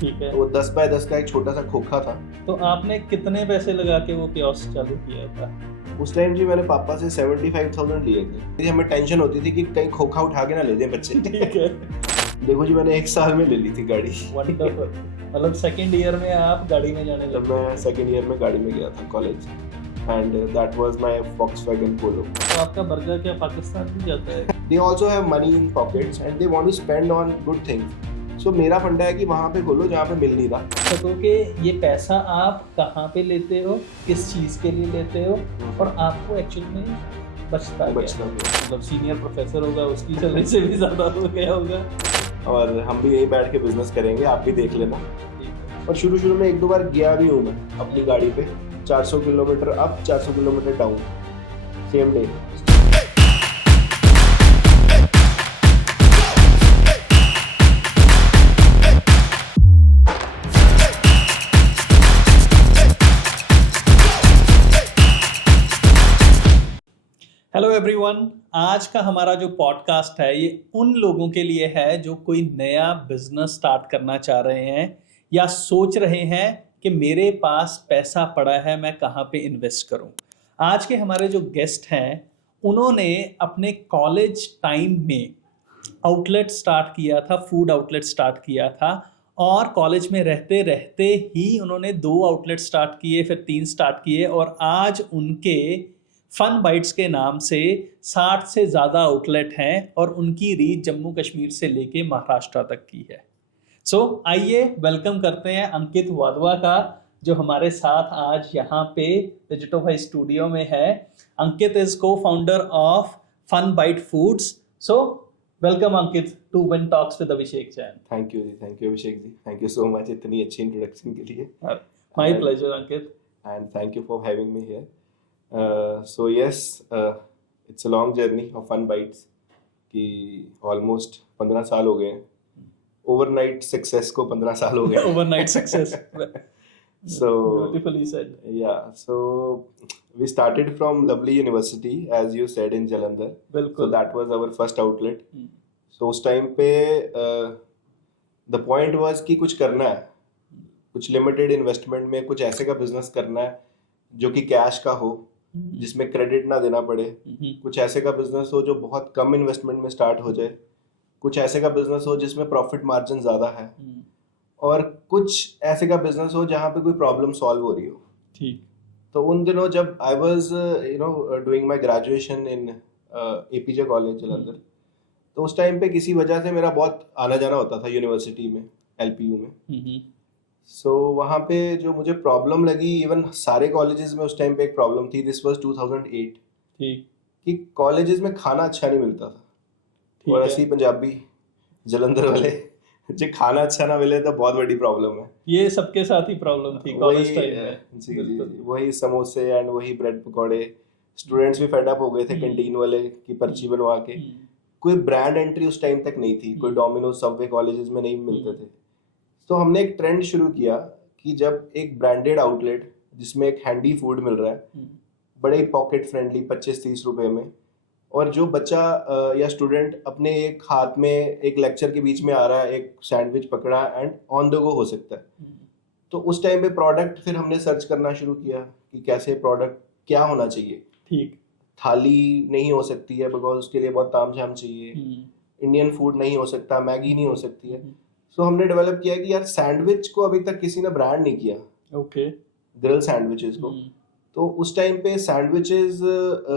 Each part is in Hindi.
ठीक है। तो वो 10 बाय 10 का एक छोटा सा खोखा था। तो आपने कितने पैसे लगा के वो कियोस्क चालू किया था? उस टाइम जी मैंने पापा से 75,000 लिए थे। हमें टेंशन होती थी कि कहीं खोखा उठा के ना ले दें बच्चे। ठीक है। देखो जी मैंने 1 साल में ले ली थी गाड़ी। वंडरफुल। मतलब सेकंड ईयर में आप गाड़ी में जाने तब लगे? मैं सेकंड ईयर में गाड़ी में गया था college and that was my Volkswagen Polo। तो आपका बर्गर क्या पाकिस्तान भी जाता है? They also have money in pockets and they want to spend on good things। So मेरा फंडा है कि वहाँ पे खोलो जहाँ पे मिल नहीं रहा। तो कि ये पैसा आप कहाँ पे लेते हो, किस चीज़ के लिए लेते हो और आपको एक्चुअली में बचता क्या? मतलब सीनियर प्रोफेसर होगा उसकी सैलरी से भी ज़्यादा हो गया होगा। और हम भी यहीं बैठ के बिजनेस करेंगे, आप भी देख लेना। और शुरू में 1-2 बार गया भी हूँ मैं अपनी गाड़ी पे 400 kilometre up 400 kilometre down same day. Hello everyone, आज का हमारा जो पॉडकास्ट है ये उन लोगों के लिए है जो कोई नया बिजनेस स्टार्ट करना चाह रहे हैं या सोच रहे हैं कि मेरे पास पैसा पड़ा है, मैं कहाँ पे इन्वेस्ट करूं। आज के हमारे जो गेस्ट हैं उन्होंने अपने कॉलेज टाइम में आउटलेट स्टार्ट किया था, फूड आउटलेट स्टार्ट किया था और कॉलेज में रहते रहते ही उन्होंने 2 आउटलेट स्टार्ट किए, फिर 3 स्टार्ट किए और आज उनके फन बाइट्स के नाम से 60 से ज़्यादा आउटलेट हैं और उनकी रीच जम्मू कश्मीर से लेके महाराष्ट्र तक की है। सो आइए वेलकम करते हैं अंकित वाधवा का, जो हमारे साथ आज यहाँ पे डिजिटोफाई स्टूडियो में है। Ankit is co founder of Fun Bite Foods. So welcome Ankit to Win Talks with Abhishek Jain. Thank you Abhishek ji, thank you so much इतनी अच्छी इंट्रोडक्शन के लिए। My pleasure Ankit, and thank you for having me here. So yes, it's a long journey of Fun Bites कि ऑलमोस्ट 15 साल हो गए हैं। ओवरनाइट सक्सेस को 15 साल हो गए। Overnight success. So beautifully said. Yeah, so we started from Lovely University as you said in Jalandhar. बिल्कुल। So that was our first outlet. So उस टाइम पे the point was कि कुछ करना है, कुछ लिमिटेड इन्वेस्टमेंट में कुछ ऐसे का बिजनेस करना है जो कि कैश का हो, जिसमें क्रेडिट ना देना पड़े। कुछ ऐसे का बिजनेस हो जो बहुत कम इन्वेस्टमेंट में स्टार्ट हो जाए, कुछ ऐसे का बिजनेस हो जिसमें प्रॉफिट मार्जिन ज़्यादा है, और कुछ ऐसे का बिजनेस हो जहाँ पे कोई प्रॉब्लम सॉल्व हो रही हो। ठीक। तो उन दिनों जब I was doing my graduation in APJ college Jalandhar, तो उस टाइम पे किसी वजह से मेरा बहुत आना जाना होता था यूनिवर्सिटी में, एलपीयू में। सो वहाँ पे जो मुझे प्रॉब्लम लगी, इवन सारे कॉलेजेस में उस टाइम पे एक प्रॉब्लम थी, दिस वाज 2008। ठीक। कि कॉलेजेस में खाना अच्छा नहीं मिलता था। और ऐसे ही पंजाबी जलंधर वाले जो खाना अच्छा ना मिले तो बहुत बड़ी प्रॉब्लम है। ये सबके साथ ही प्रॉब्लम थी कॉलेज टाइम में। जी, वही समोसे एंड वही ब्रेड पकौड़े। स्टूडेंट्स भी फेड अप हो गए थे कैंटीन वाले की पर्ची बनवा के। कोई ब्रांड एंट्री उस टाइम तक नहीं थी, कोई डोमिनोज सबवे कॉलेजेस में नहीं मिलते थे। तो हमने एक ट्रेंड शुरू किया कि जब एक ब्रांडेड आउटलेट जिसमें एक हैंडी फूड मिल रहा है, बड़े ही पॉकेट फ्रेंडली 25-30 रुपए में, और जो बच्चा या स्टूडेंट अपने एक हाथ में एक लेक्चर के बीच में आ रहा है, एक सैंडविच पकड़ा एंड ऑन द गो हो सकता है। तो उस टाइम पे प्रोडक्ट फिर हमने सर्च करना शुरू किया कि कैसे प्रोडक्ट क्या होना चाहिए। ठीक। थाली नहीं हो सकती है बिकॉज उसके लिए बहुत तामझाम चाहिए। इंडियन फूड नहीं हो सकता, मैगी नहीं हो सकती है। सो हमने डेवलप किया कि यार सैंडविच को अभी तक किसी ने ब्रांड नहीं किया। ओके। ग्रिल सैंडविचेस को। तो उस टाइम पे सैंडविचेस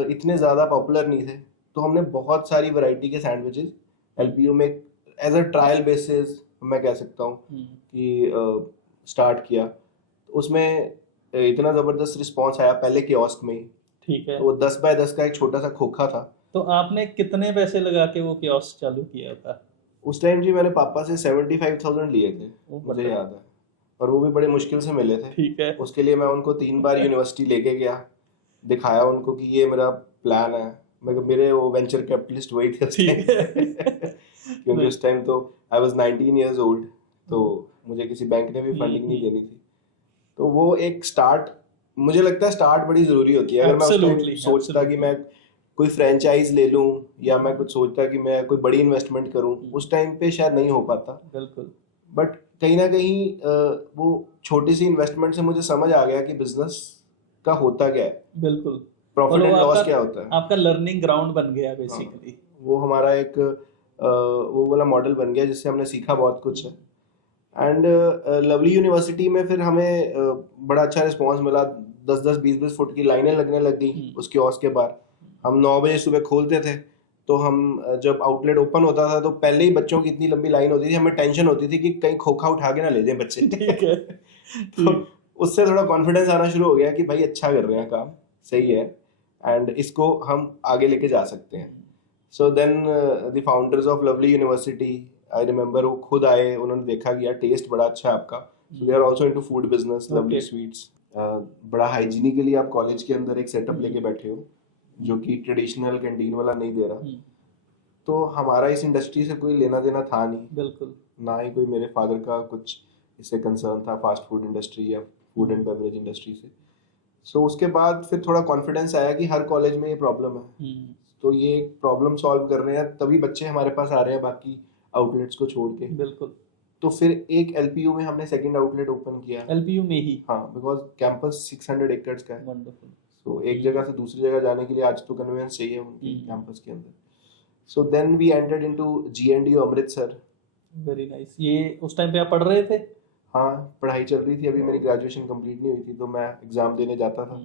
इतने ज़्यादा पॉपुलर नहीं थे, तो हमने बहुत सारी वैरायटी के सैंडविचेस एलपीयू में एज अ ट्रायल बेसिस मैं कह सकता हूँ कि स्टार्ट किया। तो उसमें इतना ज़बरदस्त रिस्पॉन्स आया पहले कियोस्क में ही। ठीक है। तो वो 10 बाय 10 का एक छोटा सा खोखा था। तो आपने कितने पैसे लगा के वो कियोस्क चालू किया था? उस टाइम जी मैंने पापा से 75,000 लिए थे, मुझे याद है, और वो भी बड़े मुश्किल से मिले थे। ठीक है। उसके लिए मैं उनको 3 बार यूनिवर्सिटी लेके गया, दिखाया उनको कि ये मेरा प्लान है। मेरे वो वेंचर कैपिटलिस्ट वही थे क्योंकि उस टाइम तो आई वाज 19 इयर्स ओल्ड, तो मुझे किसी बैंक ने भी फंडिंग नहीं देनी थी। तो वो एक स्टार्ट, मुझे लगता है स्टार्ट बड़ी जरूरी होती है। अगर मैं उस टाइम सोचता कि मैं कोई फ्रेंचाइज ले लूं या मैं कुछ सोचता कि मैं कोई बड़ी इन्वेस्टमेंट करूं, उस टाइम पे शायद नहीं हो पाता। बिल्कुल। बट कहीं ना कहीं वो छोटी सी इन्वेस्टमेंट से मुझे समझ आ गया कि बिजनेस का होता क्या है, बिल्कुल। प्रॉफिट और एंड वो लॉस क्या होता है। आपका लर्निंग ग्राउंड बन गया हाँ, बेसिकली। वो हमारा एक वो वाला मॉडल बन गया जिससे हमने सीखा बहुत कुछ है। एंड लवली यूनिवर्सिटी में फिर हमें बड़ा अच्छा रिस्पॉन्स मिला। 10-10 20-20 फुट की लाइनें लगने लग गई उस कियोस्क के बाहर। हम 9 बजे सुबह खोलते थे, तो हम जब आउटलेट ओपन होता था तो पहले ही बच्चों की इतनी लंबी लाइन होती थी, हमें टेंशन होती थी कि कहीं खोखा उठा के ना ले जाएं बच्चे। ठीक है। तो उससे थोड़ा कॉन्फिडेंस आना शुरू हो गया कि भाई अच्छा कर रहे हैं काम, सही है, एंड इसको हम आगे लेके जा सकते हैं। So then the founders of Lovely University, I remember, वो खुद आए, उन्होंने देखा कि यार टेस्ट बड़ा अच्छा है आपका, so they are also into food business, lovely sweets. बड़ा हाइजीनिकली आप कॉलेज के अंदर एक सेटअप लेके बैठे हो जो कि ट्रेडिशनल कैंटीन वाला नहीं दे रहा। तो हमारा इस इंडस्ट्री से कोई लेना देना था नहीं, बिल्कुल, ना ही कोई मेरे फादर का कुछ इससे कंसर्न था फास्ट फूड इंडस्ट्री या फूड एंड बेवरेज इंडस्ट्री से। सो उसके बाद फिर थोड़ा कॉन्फिडेंस आया कि हर कॉलेज में ये प्रॉब्लम है, तो ये प्रॉब्लम सॉल्व कर रहे हैं तभी बच्चे हमारे पास आ रहे हैं बाकी आउटलेट्स को छोड़ के। बिल्कुल। तो फिर एक एलपीयू में हमने सेकंड आउटलेट ओपन किया। एलपीयू में ही? हाँ, बिकॉज कैंपस 600 एकर्स का है। वंडरफुल। सो एक जगह से दूसरी जगह जाने के लिए आज तो कन्वेंस चाहिए उनके कैंपस के अंदर। So then we entered into GNDU Amritsar. Very nice. ये उस टाइम पे आप पढ़ रहे थे? हाँ, पढ़ाई चल रही थी, अभी मेरी ग्रेजुएशन कंप्लीट नहीं हुई थी, तो मैं एग्ज़ाम देने जाता था।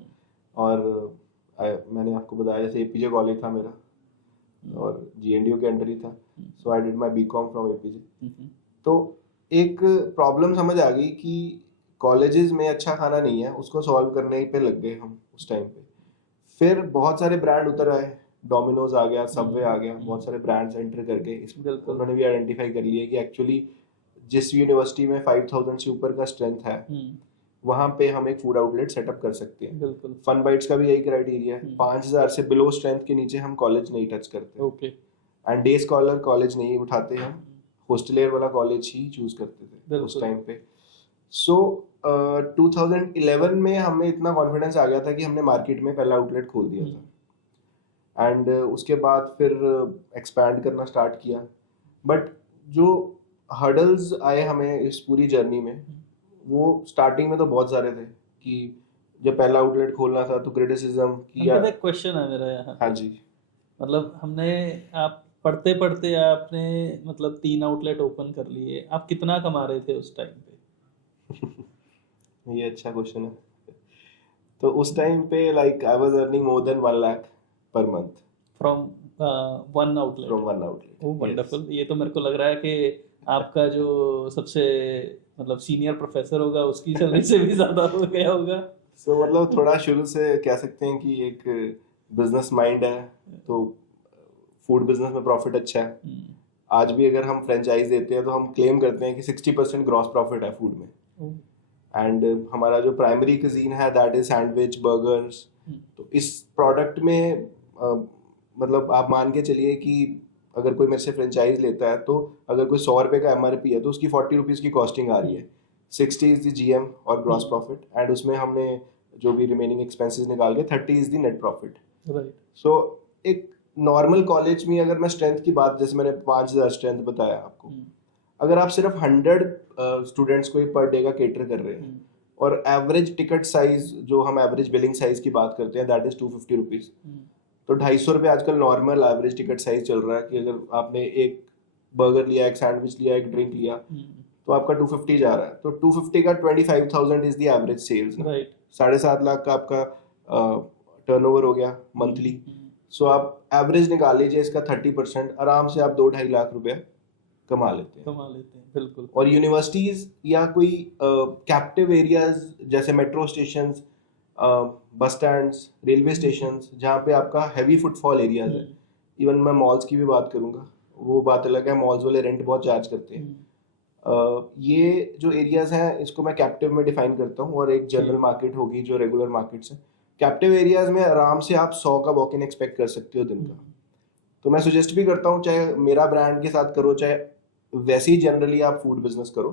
और मैंने आपको बताया जैसे एपीजे कॉलेज था मेरा और जीएनडीयू के अंडर ही था, so I did my BCom from APJ. तो एक प्रॉब्लम समझ आ गई कि कॉलेजेस में अच्छा खाना नहीं है, उसको सॉल्व करने पे लग गए हम उस टाइम पे। फिर बहुत सारे ब्रांड उतर आए, डोमिनोज आ गया, सबवे आ गया, बहुत सारे ब्रांड्स एंटर करके उन्होंने भी आइडेंटिफाई कर लिया कि एक्चुअली जिस यूनिवर्सिटी में 5000 से ऊपर का स्ट्रेंथ है वहां पे हम एक फूड आउटलेट सेटअप कर सकते हैं। बिल्कुल। फन बाइट्स का भी यही क्राइटेरिया है, 5000 से बिलो स्ट्रेंथ के नीचे हम कॉलेज नहीं टच करते। Okay. And day scholar college नहीं उठाते, हम होस्टलियर वाला कॉलेज ही चूज करते थे उस टाइम पे। सो 2011 में हमें इतना कॉन्फिडेंस आ गया था कि हमने मार्केट में पहला आउटलेट खोल दिया था। एंड उसके बाद फिर एक्सपैंड करना स्टार्ट किया। बट जो हर्डल्स आए हमें इस पूरी जर्नी में, वो स्टार्टिंग में तो बहुत सारे थे कि जब पहला आउटलेट खोलना था तो क्रिटिसिज्म किया। एक क्वेश्चन है मेरा यहाँ। हाँ जी। मतलब आप पढ़ते पढ़ते आपने मतलब 3 आउटलेट ओपन कर लिए, आप कितना कमा रहे थे उस टाइम पे? ये अच्छा क्वेश्चन है। तो उस टाइम पे like I was earning more then 1 lakh per month from one outlet? From 1 outlet. Oh wonderful. ये तो मेरे को लग रहा है कि आपका जो सबसे मतलब सीनियर प्रोफेसर होगा उसकी सैलरी से भी ज्यादा हो गया होगा। सो मतलब थोड़ा शुरू से कह सकते हैं कि एक बिजनेस माइंड है, तो फूड बिजनेस में प्रॉफिट अच्छा है। आज भी अगर हम फ्रेंचाइज देते हैं तो हम क्लेम करते हैं कि 60% ग्रॉस प्रॉफिट है फूड में। एंड हमारा जो प्राइमरी कुजीन है दैट इज सैंडविच, बर्गर्स। तो इस प्रोडक्ट में मतलब आप मान के चलिए कि अगर कोई मेरे से फ्रेंचाइज लेता है तो अगर कोई 100 रुपये का एमआरपी है तो उसकी 40 रुपीज़ की कॉस्टिंग आ रही है। 60 इज द जीएम और ग्रॉस प्रॉफिट, एंड उसमें हमने जो भी रिमेनिंग एक्सपेंसेस निकाल के 30 is the net profit. Right. So एक नॉर्मल कॉलेज में अगर मैं स्ट्रेंथ की बात, जैसे मैंने 5000 स्ट्रेंथ बताया आपको, अगर आप सिर्फ 100 स्टूडेंट्स को पर डे का केटर कर रहे हैं और एवरेज टिकट साइज जो हम एवरेज बिलिंग साइज की बात करते हैं दैट इज 250 रुपीज़, तो 250 रुपये आजकल नॉर्मल एवरेज टिकट साइज चल रहा है कि अगर आपने एक बर्गर लिया, एक सैंडविच लिया, एक ड्रिंक लिया तो आपका 250 जा रहा है। तो 250 का 25,000 is the average sales. 7.5 lakh का आपका टर्नओवर हो गया मंथली। सो आप एवरेज निकाल लीजिए इसका 30%, आराम से आप 2-2.5 लाख रुपया कमा लेते हैं। बिल्कुल। और यूनिवर्सिटीज या कोई कैप्टिव एरियाज जैसे मेट्रो स्टेशन, बस स्टैंड्स, रेलवे स्टेशन जहाँ पे आपका हैवी फुटफॉल एरियाज है, इवन मैं मॉल्स की भी बात करूँगा, वो बात अलग है, मॉल्स वाले रेंट बहुत चार्ज करते हैं। ये जो एरियाज हैं इसको मैं कैप्टिव में डिफाइन करता हूँ, और एक जनरल मार्केट होगी जो रेगुलर मार्केट्स है। कैप्टिव एरियाज में आराम से आप 100 का वॉक इन एक्सपेक्ट कर सकते हो दिन का। तो मैं सजेस्ट भी करता हूँ, चाहे मेरा ब्रांड के साथ करो चाहे वैसे ही जनरली आप फूड बिजनेस करो,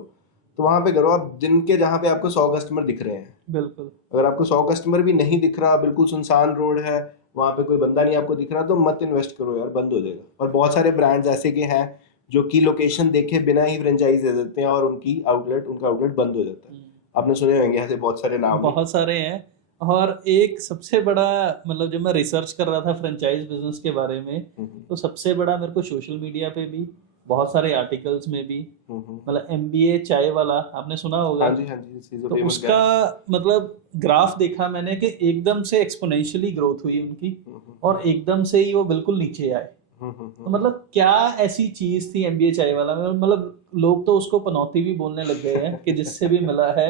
तो वहां पे करो आप दिन के जहाँ पे आपको 100 कस्टमर दिख रहे हैं। बिल्कुल। अगर आपको 100 कस्टमर भी नहीं दिख रहा, बिल्कुल सुनसान रोड है, वहां पे कोई बंदा नहीं आपको दिख रहा, तो मत इन्वेस्ट करो यार, बंद हो जाएगा। और बहुत सारे ब्रांड्स ऐसे के हैं जो कि लोकेशन देखे बिना ही फ्रेंचाइज दे देते हैं और उनका आउटलेट बंद हो जाता है। आपने सुने होंगे ऐसे बहुत सारे नाम। बहुत सारे हैं। और एक सबसे बड़ा, मतलब जब मैं रिसर्च कर रहा था फ्रेंचाइज बिजनेस के बारे में, तो सबसे बड़ा मेरे को सोशल मीडिया पे भी, बहुत सारे आर्टिकल्स में भी, मतलब MBA चाय वाला आपने सुना होगा। हाँ जी हाँ जी, तो उसका मतलब ग्राफ देखा मैंने कि एकदम से एक्सपोनेंशियली ग्रोथ हुई उनकी, और एकदम से ही वो बिल्कुल नीचे आए। तो मतलब क्या ऐसी चीज थी MBA चाय वाला में, मतलब लोग तो उसको पनौती भी बोलने लग गए हैं कि जिससे भी मिला है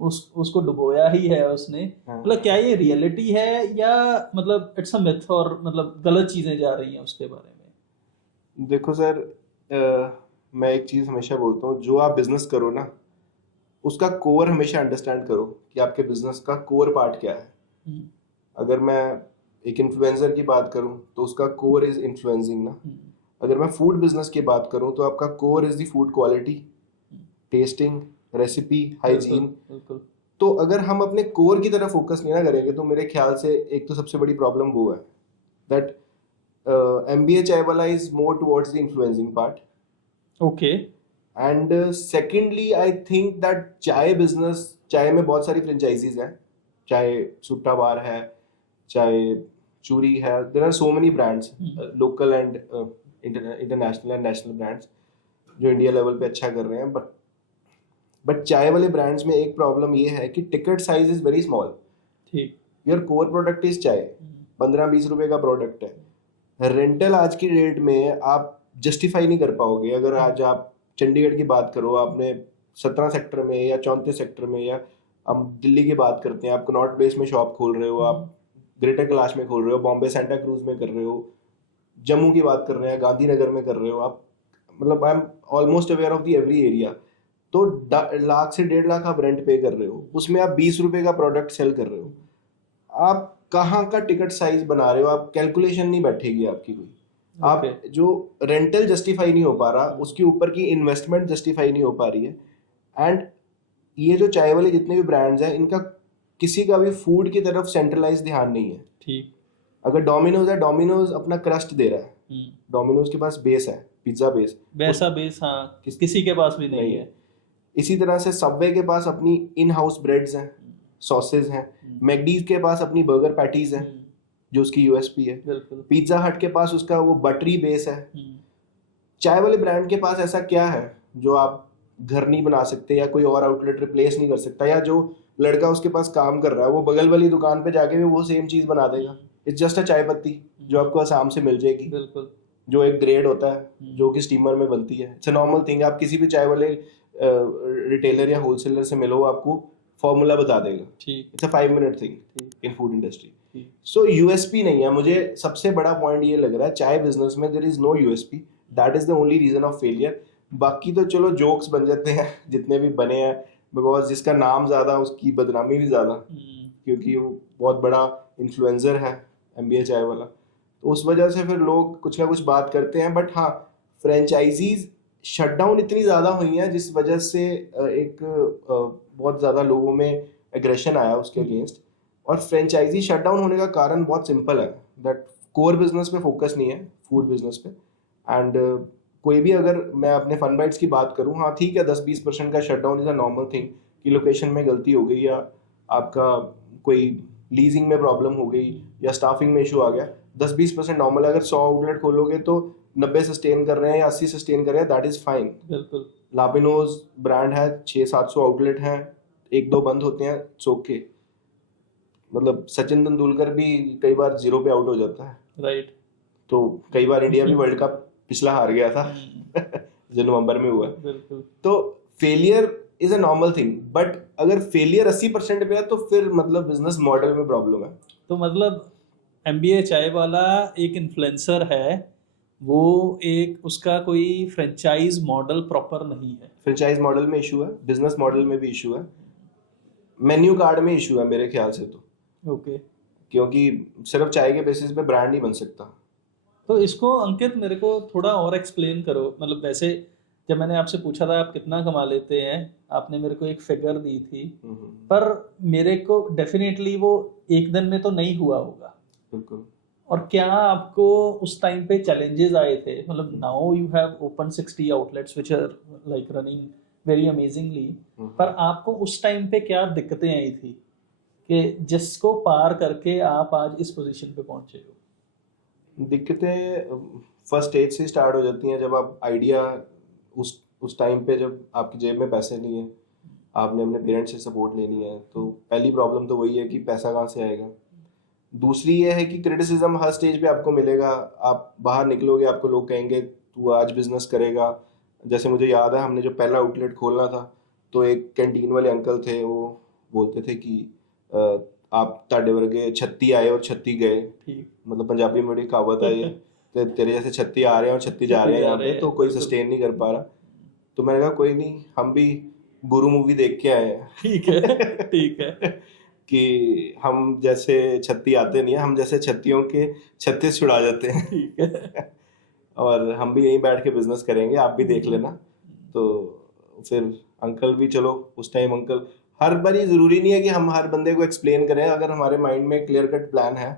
उसको डुबोया ही है उसने। मतलब क्या ये रियलिटी है या मतलब इट्स अ मिथ, और मतलब गलत चीजें जा रही हैं उसके बारे में? देखो सर, मैं एक चीज हमेशा बोलता हूँ, जो आप बिजनेस करो ना, उसका कोर हमेशा अंडरस्टैंड करो कि आपके बिजनेस का कोर पार्ट क्या है। अगर मैं एक इन्फ्लुएंसर की बात करूं तो उसका कोर इज इन्फ्लुएंसिंग ना। अगर मैं फूड बिजनेस की बात करूं तो आपका core is the food quality, testing, recipe, hygiene. तो अगर हम अपने कोर की तरफ फोकस नहीं ना करेंगे तो मेरे ख्याल से एक तो सबसे बड़ी प्रॉब्लम वो है दैट MBA चाय वाला is more towards the influencing part. Okay. And secondly I think that चाय में बहुत सारी फ्रेंचाइजीज हैं, चाहे सुट्टा बार है, चाहे चूरी है, there are so many brands, local and international and national brands जो इंडिया लेवल पे अच्छा कर रहे हैं। बट चाय वाले ब्रांड्स में एक प्रॉब्लम ये है कि ticket size is very small. ठीक। योर कोर प्रोडक्ट इज चाय, 15-20 रुपए का प्रोडक्ट है। रेंटल आज की डेट में आप जस्टिफाई नहीं कर पाओगे। अगर आज आप चंडीगढ़ की बात करो, आपने 17 सेक्टर में या 34 सेक्टर में, या हम दिल्ली की बात करते हैं, आप कनॉट प्लेस में शॉप खोल रहे हो, आप ग्रेटर कैलाश में खोल रहे हो, बॉम्बे सेंटा क्रूज में कर रहे हो, जम्मू की बात कर रहे हैं, गांधीनगर में कर रहे हो आप, मतलब I am almost aware of the every area. तो लाख से 1.5 लाख आप रेंट पे कर रहे हो, उसमें आप 20 रुपए का प्रोडक्ट सेल कर रहे हो। आप कहाँ का टिकट साइज बना रहे हो? आप कैलकुलेशन नहीं बैठेगी आपकी कोई। आप जो रेंटल जस्टिफाई नहीं हो पा रहा, उसके ऊपर की इन्वेस्टमेंट जस्टिफाई नहीं हो पा रही है। एंड ये जो चाय वाले जितने भी ब्रांड्स हैं, इनका किसी का भी फूड की तरफ सेंट्रलाइज ध्यान नहीं है। ठीक। अगर डोमिनोज है, डोमिनोज अपना क्रस्ट दे रहा है, डोमिनोज के पास बेस है, पिज्जा बेस, वैसा बेस हाँ किसी के पास भी नहीं है। इसी तरह से सबवे के पास अपनी इन हाउस ब्रेड्स हैं, सॉसेज हैं, मैकडीज के पास अपनी बर्गर पैटीज हैं जो उसकी USP है, पिज्जा हट के पास उसका वो बटरी बेस है। चाय वाले ब्रांड के पास ऐसा क्या है जो आप घर नहीं बना सकते, या कोई और आउटलेट रिप्लेस नहीं कर सकता, या जो लड़का उसके पास काम कर रहा है वो बगल वाली दुकान पे जाके भी वो सेम चीज बना देगा। इट्स जस्ट अ चाय पत्ती जो आपको आसाम से मिल जाएगी, जो एक ग्रेड होता है जो कि स्टीमर में बनती है। It's a normal thing. आप किसी भी चाय वाले रिटेलर या होलसेलर से मिलो, आपको फॉर्मूला बता देगा। It's a 5 minute thing in food industry. So USP नहीं है। मुझे सबसे बड़ा पॉइंट ये लग रहा है, चाय बिजनेस में there is no USP, that is the only reason of failure. बाकी तो चलो जोक्स बन जाते हैं जितने भी बने हैं, बिकॉज जिसका नाम ज्यादा उसकी बदनामी भी ज्यादा, क्योंकि वो बहुत बड़ा इन्फ्लुएंसर है MBA चाय वाला, तो उस वजह से फिर लोग कुछ ना कुछ बात करते हैं। बट हाँ, फ्रेंचाइजीज शटडाउन इतनी ज़्यादा हुई हैं जिस वजह से एक बहुत ज़्यादा लोगों में एग्रेशन आया उसके अगेंस्ट। और फ्रेंचाइजी शटडाउन होने का कारण बहुत सिंपल है, दैट कोर बिजनेस पे फोकस नहीं है, फूड बिजनेस पे। एंड कोई भी, अगर मैं अपने फन बाइट्स की बात करूँ, हाँ ठीक है, 10-20% का shutdown is a normal thing, कि लोकेशन में गलती हो गई, या आपका कोई लीजिंग में प्रॉब्लम हो गई, या स्टाफिंग में इशू आ गया, 10-20% नॉर्मल। अगर 100 आउटलेट खोलोगे तो 90 सस्टेन कर रहे हैं या 80 सस्टेन कर रहे हैं, दैट इज फाइन। बिल्कुल। लापिनोज ब्रांड है, 600-700 आउटलेट हैं, 1-2 बंद होते हैं, सोके, मतलब सचिन तेंदुलकर भी कई बार 0 पे आउट हो जाता है, राइट। तो कई बार इंडिया भी वर्ल्ड कप पिछला हार गया था जो नवंबर में हुआ। बिल्कुल। तो failure is a normal thing, but अगर फेलियर 80% पे है तो फिर मतलब बिजनेस मॉडल में प्रॉब्लम है। तो मतलब MBA चाय वाला एक इन्फ्लुएंसर है, वो एक उसका कोई फ्रेंचाइज मॉडल प्रॉपर नहीं है। फ्रेंचाइज मॉडल में इशू है, बिजनेस मॉडल में भी इशू है, मेन्यू कार्ड में इशू है मेरे ख्याल से तो। ओके। क्योंकि सिर्फ चाय के बेसिस पे ब्रांड नहीं बन सकता। तो इसको अंकित मेरे को थोड़ा और एक्सप्लेन करो। मतलब वैसे जब मैंने आपसे पूछा था आप कितना कमा लेते हैं, आपने मेरे को एक फिगर दी थी, पर मेरे को डेफिनेटली वो एक दिन में तो नहीं हुआ होगा। बिल्कुल। और क्या आपको उस टाइम पे चैलेंजेस आए थे? मतलब now you have open 60 outlets which are like running very amazingly, पर आपको उस टाइम पे क्या दिक्कतें आई थी कि जिसको पार करके आप आज इस पोजीशन पे पहुंचे हो? दिक्कतें फर्स्ट स्टेज से स्टार्ट हो जाती हैं, जब आप आइडिया उस टाइम पे जब आपकी जेब में पैसे नहीं है, आपने अपने पेरेंट्स से सपोर्ट लेनी है, तो पहली प्रॉब्लम तो वही है कि पैसा कहाँ से आएगा। दूसरी ये है कि क्रिटिसिज्म हर स्टेज पे आपको मिलेगा। आप बाहर निकलोगे, आपको लोग कहेंगे तू आज बिजनेस करेगा। जैसे मुझे याद है, हमने जो पहला आउटलेट खोलना था, तो एक कैंटीन वाले अंकल थे, वो बोलते थे कि अ, आप ताड़े वर्गे 36 आए और 36 गए। ठीक। मतलब पंजाबी में बड़ी कहावत है ये, तेरे जैसे 36 आ रहे हैं और 36 जा रहे हैं यहाँ पे, तो कोई बिल्कुल। सस्टेन नहीं कर पा रहा। तो मैंने कहा कोई नहीं, हम भी गुरु मूवी देख के आए हैं। ठीक है, ठीक है। कि हम जैसे 36 आते नहीं है, हम जैसे 36 के 36 छुड़ा जाते हैं। ठीक है। और हम भी यहीं बैठ के बिजनेस करेंगे, आप भी देख लेना। तो फिर अंकल भी, चलो उस टाइम अंकल, हर बार ये जरूरी नहीं है कि हम हर बंदे को एक्सप्लेन करें। अगर हमारे माइंड में क्लियर कट प्लान है,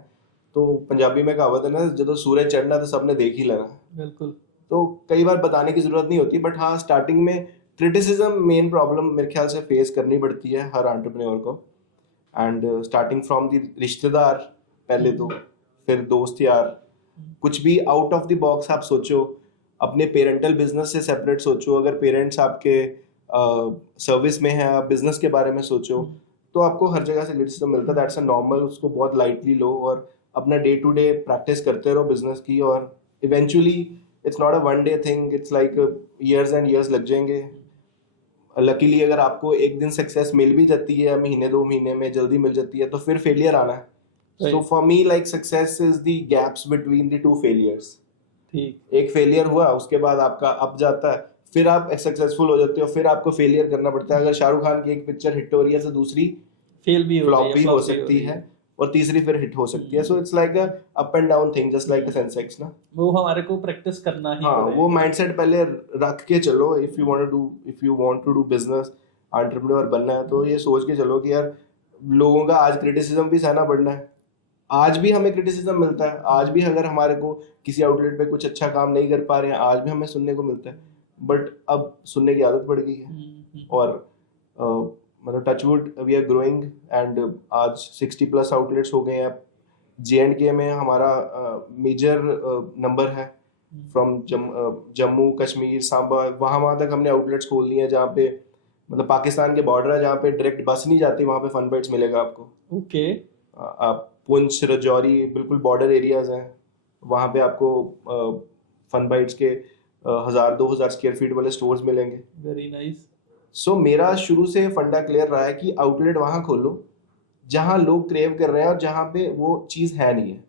तो पंजाबी में कहावत है ना, जब सूरज चढ़ना तो सबने देख ही लेना। बिल्कुल। तो कई बार बताने की जरूरत नहीं होती, बट हाँ स्टार्टिंग में क्रिटिसिज्म मेन प्रॉब्लम मेरे ख्याल से फेस करनी पड़ती है हर एंटरप्रेन्योर को। एंड स्टार्टिंग फ्रॉम द रिश्तेदार पहले, तो फिर दोस्त यार, कुछ भी आउट ऑफ द बॉक्स आप सोचो, अपने पेरेंटल बिजनेस से सेपरेट सोचो। अगर पेरेंट्स आपके सर्विस में है, आप बिजनेस के बारे में सोचो, तो आपको हर जगह से क्रिटिसिज्म मिलता है। दैट्स अ नॉर्मल, उसको बहुत लाइटली लो और अपना डे टू डे प्रैक्टिस करते रहो बिजनेस की। और eventually it's not a one day thing, it's like years and years लग जाएंगे। लकीली अगर आपको एक दिन सक्सेस मिल भी जाती है, महीने 2 महीने में जल्दी मिल जाती है, तो फिर फेलियर आना है। So for me like success is the gaps between the two failures. ठीक। एक फेलियर हुआ, उसके बाद आपका अप जाता है, फिर आप सक्सेसफुल हो जाते हो, फिर आपको फेलियर करना पड़ता है। अगर शाहरुख खान की एक पिक्चर हिट हो रही है, तो दूसरी फेल भी हो रही फ्लॉप है, भी फ्लॉप हो भी हो सकती रही है, है। और तीसरी फिर हिट हो सकती है। So it's like a up and down thing, just like a Sensex ना। वो हमारे को प्रैक्टिस करना ही हाँ, वो पड़ेगा। माइंडसेट पहले रख के चलो। If you want to do business, entrepreneur बनना है, तो ये सोच के चलो कि यार लोगों का आज क्रिटिसिज्म भी सहना पड़ना है। आज भी हमें क्रिटिसिज्म मिलता है, आज भी अगर हमारे को किसी आउटलेट पे कुछ अच्छा काम नहीं कर पा रहे हैं, आज भी हमें सुनने को मिलता है। बट अब सुनने की आदत पड़ गई है। और मतलब touchwood we are growing, and आज 60+ आउटलेट्स हो गए हैं। J&K में हमारा मेजर नंबर है, फ्रॉम जम्मू कश्मीर सांबा, वहाँ तक हमने आउटलेट्स खोल लिए हैं, जहाँ पे मतलब पाकिस्तान के बॉर्डर है, जहाँ पे डायरेक्ट बस नहीं जाती, वहाँ पे फन बाइट्स मिलेगा आपको। ओके। आप पुंछ राजौरी बिल्कुल बॉर्डर एरियाज हैं, वहाँ पे आपको फन बाइट्स के 1000-2000 स्क्वायर फीट वाले स्टोर्स मिलेंगे। Very nice. सो मेरा शुरू से फंडा क्लियर रहा है कि आउटलेट वहाँ खोलो जहाँ लोग क्रेव कर रहे हैं और जहाँ पे वो चीज़ है नहीं है।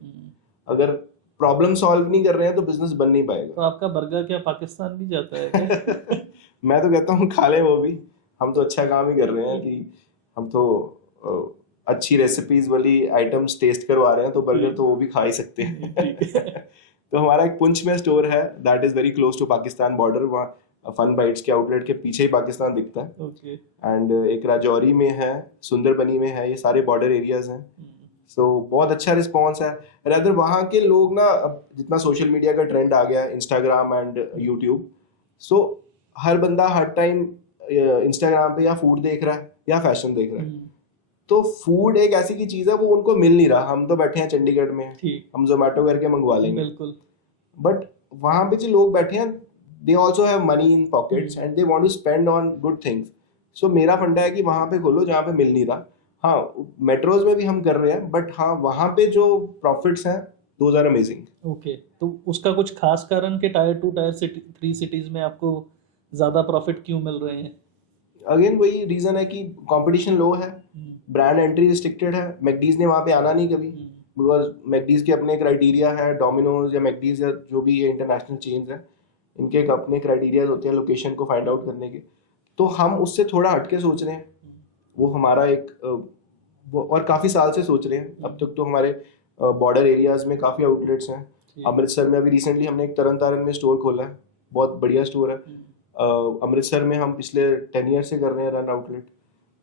अगर प्रॉब्लम सॉल्व नहीं कर रहे हैं, तो बिजनेस बन नहीं पाएगा। तो आपका बर्गर क्या पाकिस्तान भी जाता है क्या? मैं तो कहता हूँ खा लें वो भी, हम तो अच्छा काम ही कर रहे हैं कि हम तो अच्छी रेसिपीज वाली आइटम्स टेस्ट करवा रहे हैं, तो बर्गर तो वो भी खा ही सकते हैं। तो हमारा एक पुंछ में स्टोर है, that is very close to Pakistan border. वहाँ फन बाइट्स के आउटलेट के पीछे ही पाकिस्तान दिखता है। ओके। एंड एक राजौरी में है, सुंदरबनी में है, ये सारे बॉर्डर एरियाज हैं। सो बहुत अच्छा रिस्पॉन्स है। रैदर वहाँ के लोग ना, अब जितना सोशल मीडिया का ट्रेंड आ गया, इंस्टाग्राम एंड यूट्यूब, सो हर बंदा हर टाइम इंस्टाग्राम पे या फूड देख रहा है या फैशन देख रहा है। तो फूड एक ऐसी की चीज़ है, वो उनको मिल नहीं रहा। हम तो बैठे हैं चंडीगढ़ में, हम जोमेटो करके मंगवा लेंगे, बिल्कुल। बट वहाँ पे जो लोग बैठे हैं, they also have money in pockets and they want to spend on good things. So मेरा फंडा है कि वहाँ पे खोलो जहाँ पे मिल नहीं रहा। हाँ, मेट्रोज में भी हम कर रहे हैं, बट हाँ वहाँ पे जो प्रॉफिट्स हैं, those are amazing. ओके। तो उसका कुछ खास कारण कि टायर 2 टायर 3 सिटीज में आपको ज़्यादा प्रॉफिट क्यों मिल रहे हैं? अगेन वही रीजन है कि कंपटीशन लो है, ब्रांड एंट्री रिस्ट्रिक्टेड है। मैकडीज ने वहाँ पे आना नहीं कभी, बिकॉज मैकडीज के अपने क्राइटेरिया है। डोमिनोज या मैकडीज या जो भी ये इंटरनेशनल चेन्स हैं, इनके एक अपने क्राइटेरियाज होते हैं लोकेशन को फाइंड आउट करने के। तो हम उससे थोड़ा हटके सोच रहे हैं, वो हमारा एक और काफ़ी साल से सोच रहे हैं। अब तक तो हमारे बॉर्डर एरियाज में काफ़ी आउटलेट्स हैं। अमृतसर में अभी रिसेंटली हमने एक तरन तारण में स्टोर खोला है, बहुत बढ़िया स्टोर है। अमृतसर में हम पिछले 10 ईयर से कर रहे हैं रन आउटलेट।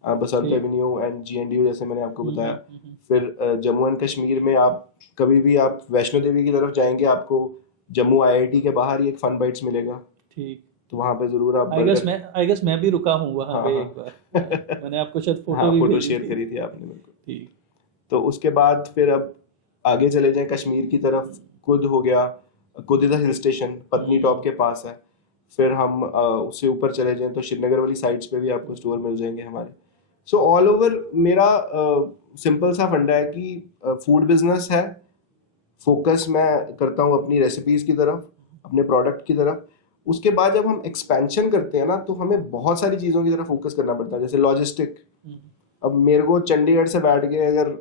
बसंत ठीक। एवेन्यू एंड GNDU जैसे मैंने आपको बताया। हम्म। फिर जम्मू एंड कश्मीर में आप कभी भी आप वैष्णो देवी की तरफ जाएंगे, आपको जम्मू IIT के बाहर ही एक फन बाइट्स मिलेगा, ठीक। तो वहाँ पे जरूर आप आई बर्गर। गेस मैं भी रुका हूँ वहाँ हाँ पे हाँ। एक बार। मैंने आपको शायद फोटो हाँ, भी फोटो भेजी शेयर थी। करी थी आपने मेरे को। ठीक। तो उसके बाद फिर अब आगे चले जाएं कश्मीर की तरफ, कुद हो गया, कुद इज हिल स्टेशन, पत्नी टॉप के पास है। फिर हम उससे ऊपर चले जाएं तो श्रीनगर वाली साइड्स पे भी आपको स्टोर मिल जाएंगे हमारे। सो ऑल ओवर मेरा सिंपल सा फंडा है कि फूड बिजनेस है, फोकस मैं करता हूँ अपनी रेसिपीज की तरफ, अपने प्रोडक्ट की तरफ। उसके बाद जब हम एक्सपेंशन करते हैं ना, तो हमें बहुत सारी चीज़ों की तरफ फोकस करना पड़ता है, जैसे लॉजिस्टिक। अब मेरे को चंडीगढ़ से बैठ के अगर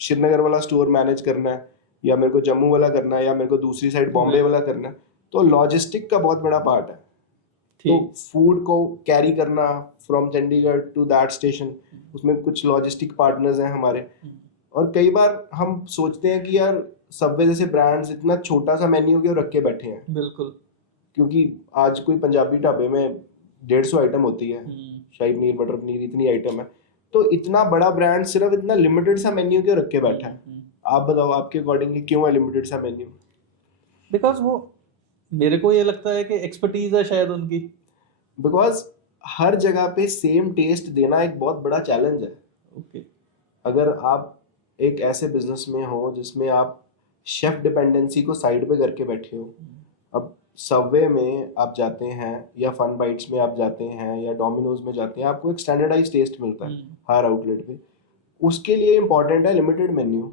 श्रीनगर वाला स्टोर मैनेज करना है, या मेरे को जम्मू वाला करना है, या मेरे को दूसरी साइड बॉम्बे वाला करना है, तो लॉजिस्टिक का बहुत बड़ा पार्ट है। तो ठीक। फूड को कैरी करना from Chandigarh to that station, उसमें कुछ लॉजिस्टिक पार्टनर्स हैं हमारे। और कई बार हम सोचते हैं कि यार सबवे जैसे ब्रांड्स इतना छोटा सा मेन्यू क्यों रख के बैठे हैं, बिल्कुल। क्योंकि आज कोई पंजाबी ढाबे में 150 आइटम होती है, शाही पनीर, मटर पनीर, इतनी आइटम है। तो इतना बड़ा ब्रांड सिर्फ इतना लिमिटेड सा मेन्यू क्यों रख के बैठा है? आप बताओ, आपके अकॉर्डिंगली क्यों है लिमिटेड सा मेन्यू? बिकॉज वो, मेरे को ये लगता है कि एक्सपर्टीज है शायद उनकी। बिकॉज हर जगह पे सेम टेस्ट देना एक बहुत बड़ा चैलेंज है। ओके। अगर आप एक ऐसे बिजनेस में हो जिसमें आप शेफ डिपेंडेंसी को साइड पे करके बैठे हो, अब सबवे में आप जाते हैं, या फन बाइट्स में आप जाते हैं, या डोमिनोज में जाते हैं, आपको एक स्टैंडर्डाइज टेस्ट मिलता है हर आउटलेट पे। उसके लिए इम्पॉर्टेंट है लिमिटेड मेन्यू,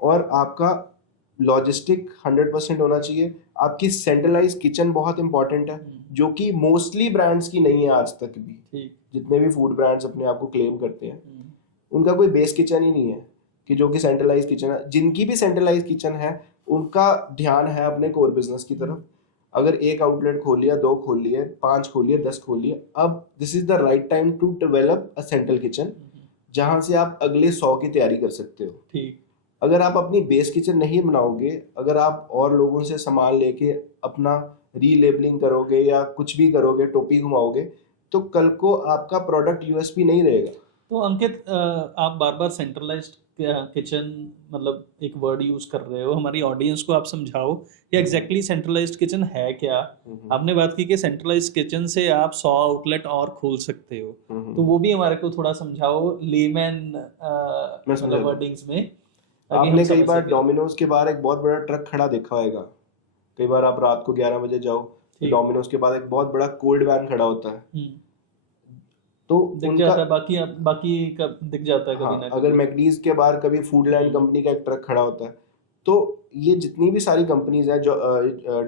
और आपका लॉजिस्टिक 100% होना चाहिए। आपकी सेंट्रलाइज किचन बहुत इंपॉर्टेंट है, जो कि मोस्टली ब्रांड्स की नहीं है आज तक भी। जितने भी फूड ब्रांड्स अपने आप को क्लेम करते हैं, उनका कोई बेस किचन ही नहीं है कि जो कि सेंट्रलाइज किचन है। जिनकी भी सेंट्रलाइज किचन है, उनका ध्यान है अपने कोर बिजनेस की तरफ। अगर एक आउटलेट खोल लिया, 2 खोल लिए, 5 खोल लिए, 10 खोल लिए, अब this is the right time to develop a central kitchen, जहां से आप अगले 100 की तैयारी कर सकते हो। ठीक। अगर आप अपनी बेस किचन नहीं बनाओगे, अगर आप और लोगों से सामान लेके अपना रीलेबलिंग करोगे या कुछ भी करोगे, टोपी घुमाओगे, तो कल को आपका प्रोडक्ट USP नहीं रहेगा। तो अंकित, आप बार बार सेंट्रलाइज्ड किचन मतलब एक वर्ड यूज कर रहे हो, हमारी ऑडियंस को आप समझाओ कि एग्जैक्टली सेंट्रलाइज्ड किचन है क्या। आपने बात की कि सेंट्रलाइज्ड किचन से आप 100 आउटलेट और खोल सकते हो, तो वो भी हमारे को थोड़ा समझाओ लेमैन मतलब वर्डिंग्स में। आपने कई बार डोमिनोज के बाहर एक बहुत बड़ा ट्रक खड़ा देखा होगा। कई बार आप रात को 11 बजे जाओ, तो डोमिनोज के बाद एक बहुत बड़ा कोल्ड वैन खड़ा होता है, तो दिख जाता है, बाकी का दिख जाता है कभी ना अगर मैकडीज के बाहर कभी फूडलैंड कंपनी का एक ट्रक खड़ा होता है, तो ये जितनी भी सारी कंपनीज है, जो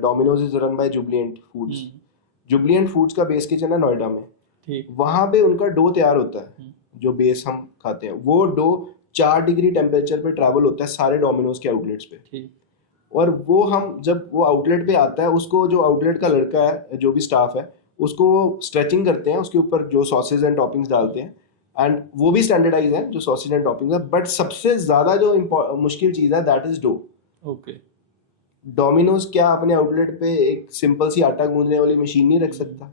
Domino's is run by Jubilant Foods. Jubilant Foods का बेस किचन है नोएडा में। वहां पे उनका डो तैयार होता है, जो बेस हम खाते हैं, वो डो 4 डिग्री टेम्परेचर पे ट्रैवल होता है सारे डोमिनोज के आउटलेट्स पे। और वो हम जब वो आउटलेट पे आता है, उसको जो आउटलेट का लड़का है, जो भी स्टाफ है, उसको स्ट्रेचिंग करते हैं, उसके ऊपर जो सॉसेज एंड टॉपिंग्स डालते हैं, एंड वो भी स्टैंडर्डाइज है जो सॉसेज एंड टॉपिंग्स है। बट सबसे ज्यादा जो मुश्किल चीज है, that is dough. Okay. Domino's क्या अपने आउटलेट पे एक सिंपल सी आटा गूंदने वाली मशीन नहीं रख सकता,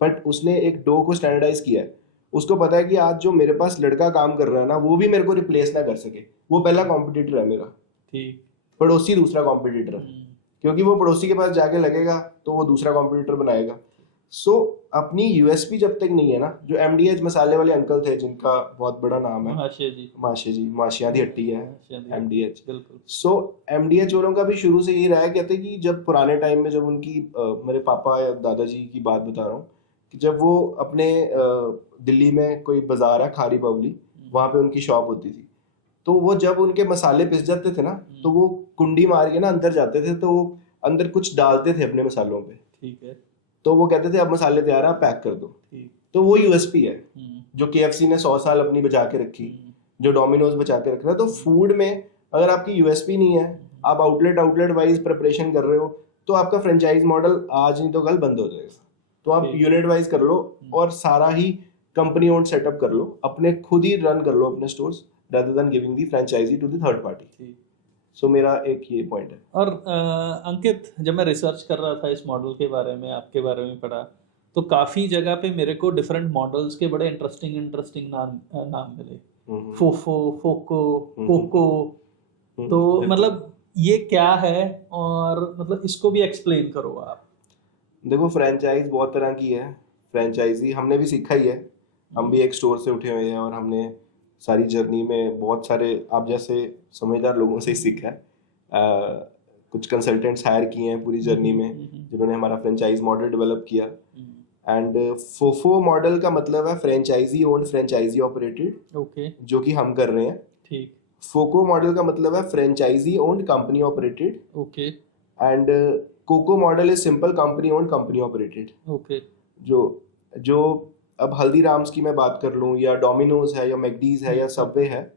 बट उसने एक डो को स्टैंडर्डाइज किया है। उसको पता है कि आज जो मेरे पास लड़का काम कर रहा है ना, वो भी मेरे को रिप्लेस ना कर सके। वो पहला कॉम्पिटिटर है मेरा, पड़ोसी दूसरा कॉम्पिटिटर है, क्योंकि वो पड़ोसी के पास जाके लगेगा तो वो दूसरा कॉम्पिटिटर बनाएगा। सो अपनी USP जब तक नहीं है ना, जो MDH मसाले वाले अंकल थे, जिनका बहुत बड़ा नाम है, माशिया दी हट्टी है MDH। सो MDH वालों का भी शुरू से यही रहा है, कहते कि जब पुराने टाइम में, जब उनकी मेरे पापा या दादाजी की बात बता रहा हूँ, कि जब वो अपने दिल्ली में कोई बाजार है खारी बावली, वहां पे उनकी शॉप होती थी, तो वो जब उनके मसाले पिस जाते थे ना, तो वो कुंडी मार के ना अंदर जाते थे, तो वो अंदर कुछ डालते थे अपने मसालों पे। ठीक है। तो वो कहते थे अब मसाले तैयार है, पैक कर दो। तो वो USP है जो KFC ने 100 साल अपनी बचा के रखी, जो डोमिनोज बचा के रख रहा है। तो फूड में अगर आपकी USP नहीं है, आप आउटलेट वाइज प्रिपरेशन कर रहे हो, तो आपका फ्रेंचाइज मॉडल आज नहीं तो कल बंद हो जाएगा। तो आप यूनिट वाइज कर लो, और सारा ही कंपनी ओन्ड सेटअप कर लो, अपने खुद ही रन कर लो अपने stores, rather than giving the franchisee to the third party। So मेरा एक ये पॉइंट है। और अंकित, जब मैं रिसर्च कर रहा था इस मॉडल के बारे में, आपके बारे में पढ़ा, तो काफ़ी जगह पे मेरे को डिफरेंट मॉडल्स के बड़े इंटरेस्टिंग नाम मिले, फोफो, फोको, कोको। तो मतलब ये क्या है, और मतलब इसको भी एक्सप्लेन करो आप। देखो, फ्रेंचाइज बहुत तरह की है। फ्रेंचाइजी हमने भी सीखा ही है, हम भी एक स्टोर से उठे हुए हैं और हमने सारी जर्नी में बहुत सारे आप जैसे समझदार लोगों से ही सीखा है। कुछ कंसल्टेंट्स हायर किए हैं पूरी जर्नी में, जिन्होंने हमारा फ्रेंचाइज मॉडल डेवलप किया। एंड फोफो मॉडल का मतलब है franchisee owned franchisee operated, okay, जो कि हम कर रहे हैं। ठीक। फोको मॉडल का मतलब है franchisee owned company operated, okay, and COCO model is simple company owned company operated. Okay, जो जो अब हल्दीराम्स की मैं बात कर लूँ, या डोमिनोज है, या मैकडीज है, या सबवे है,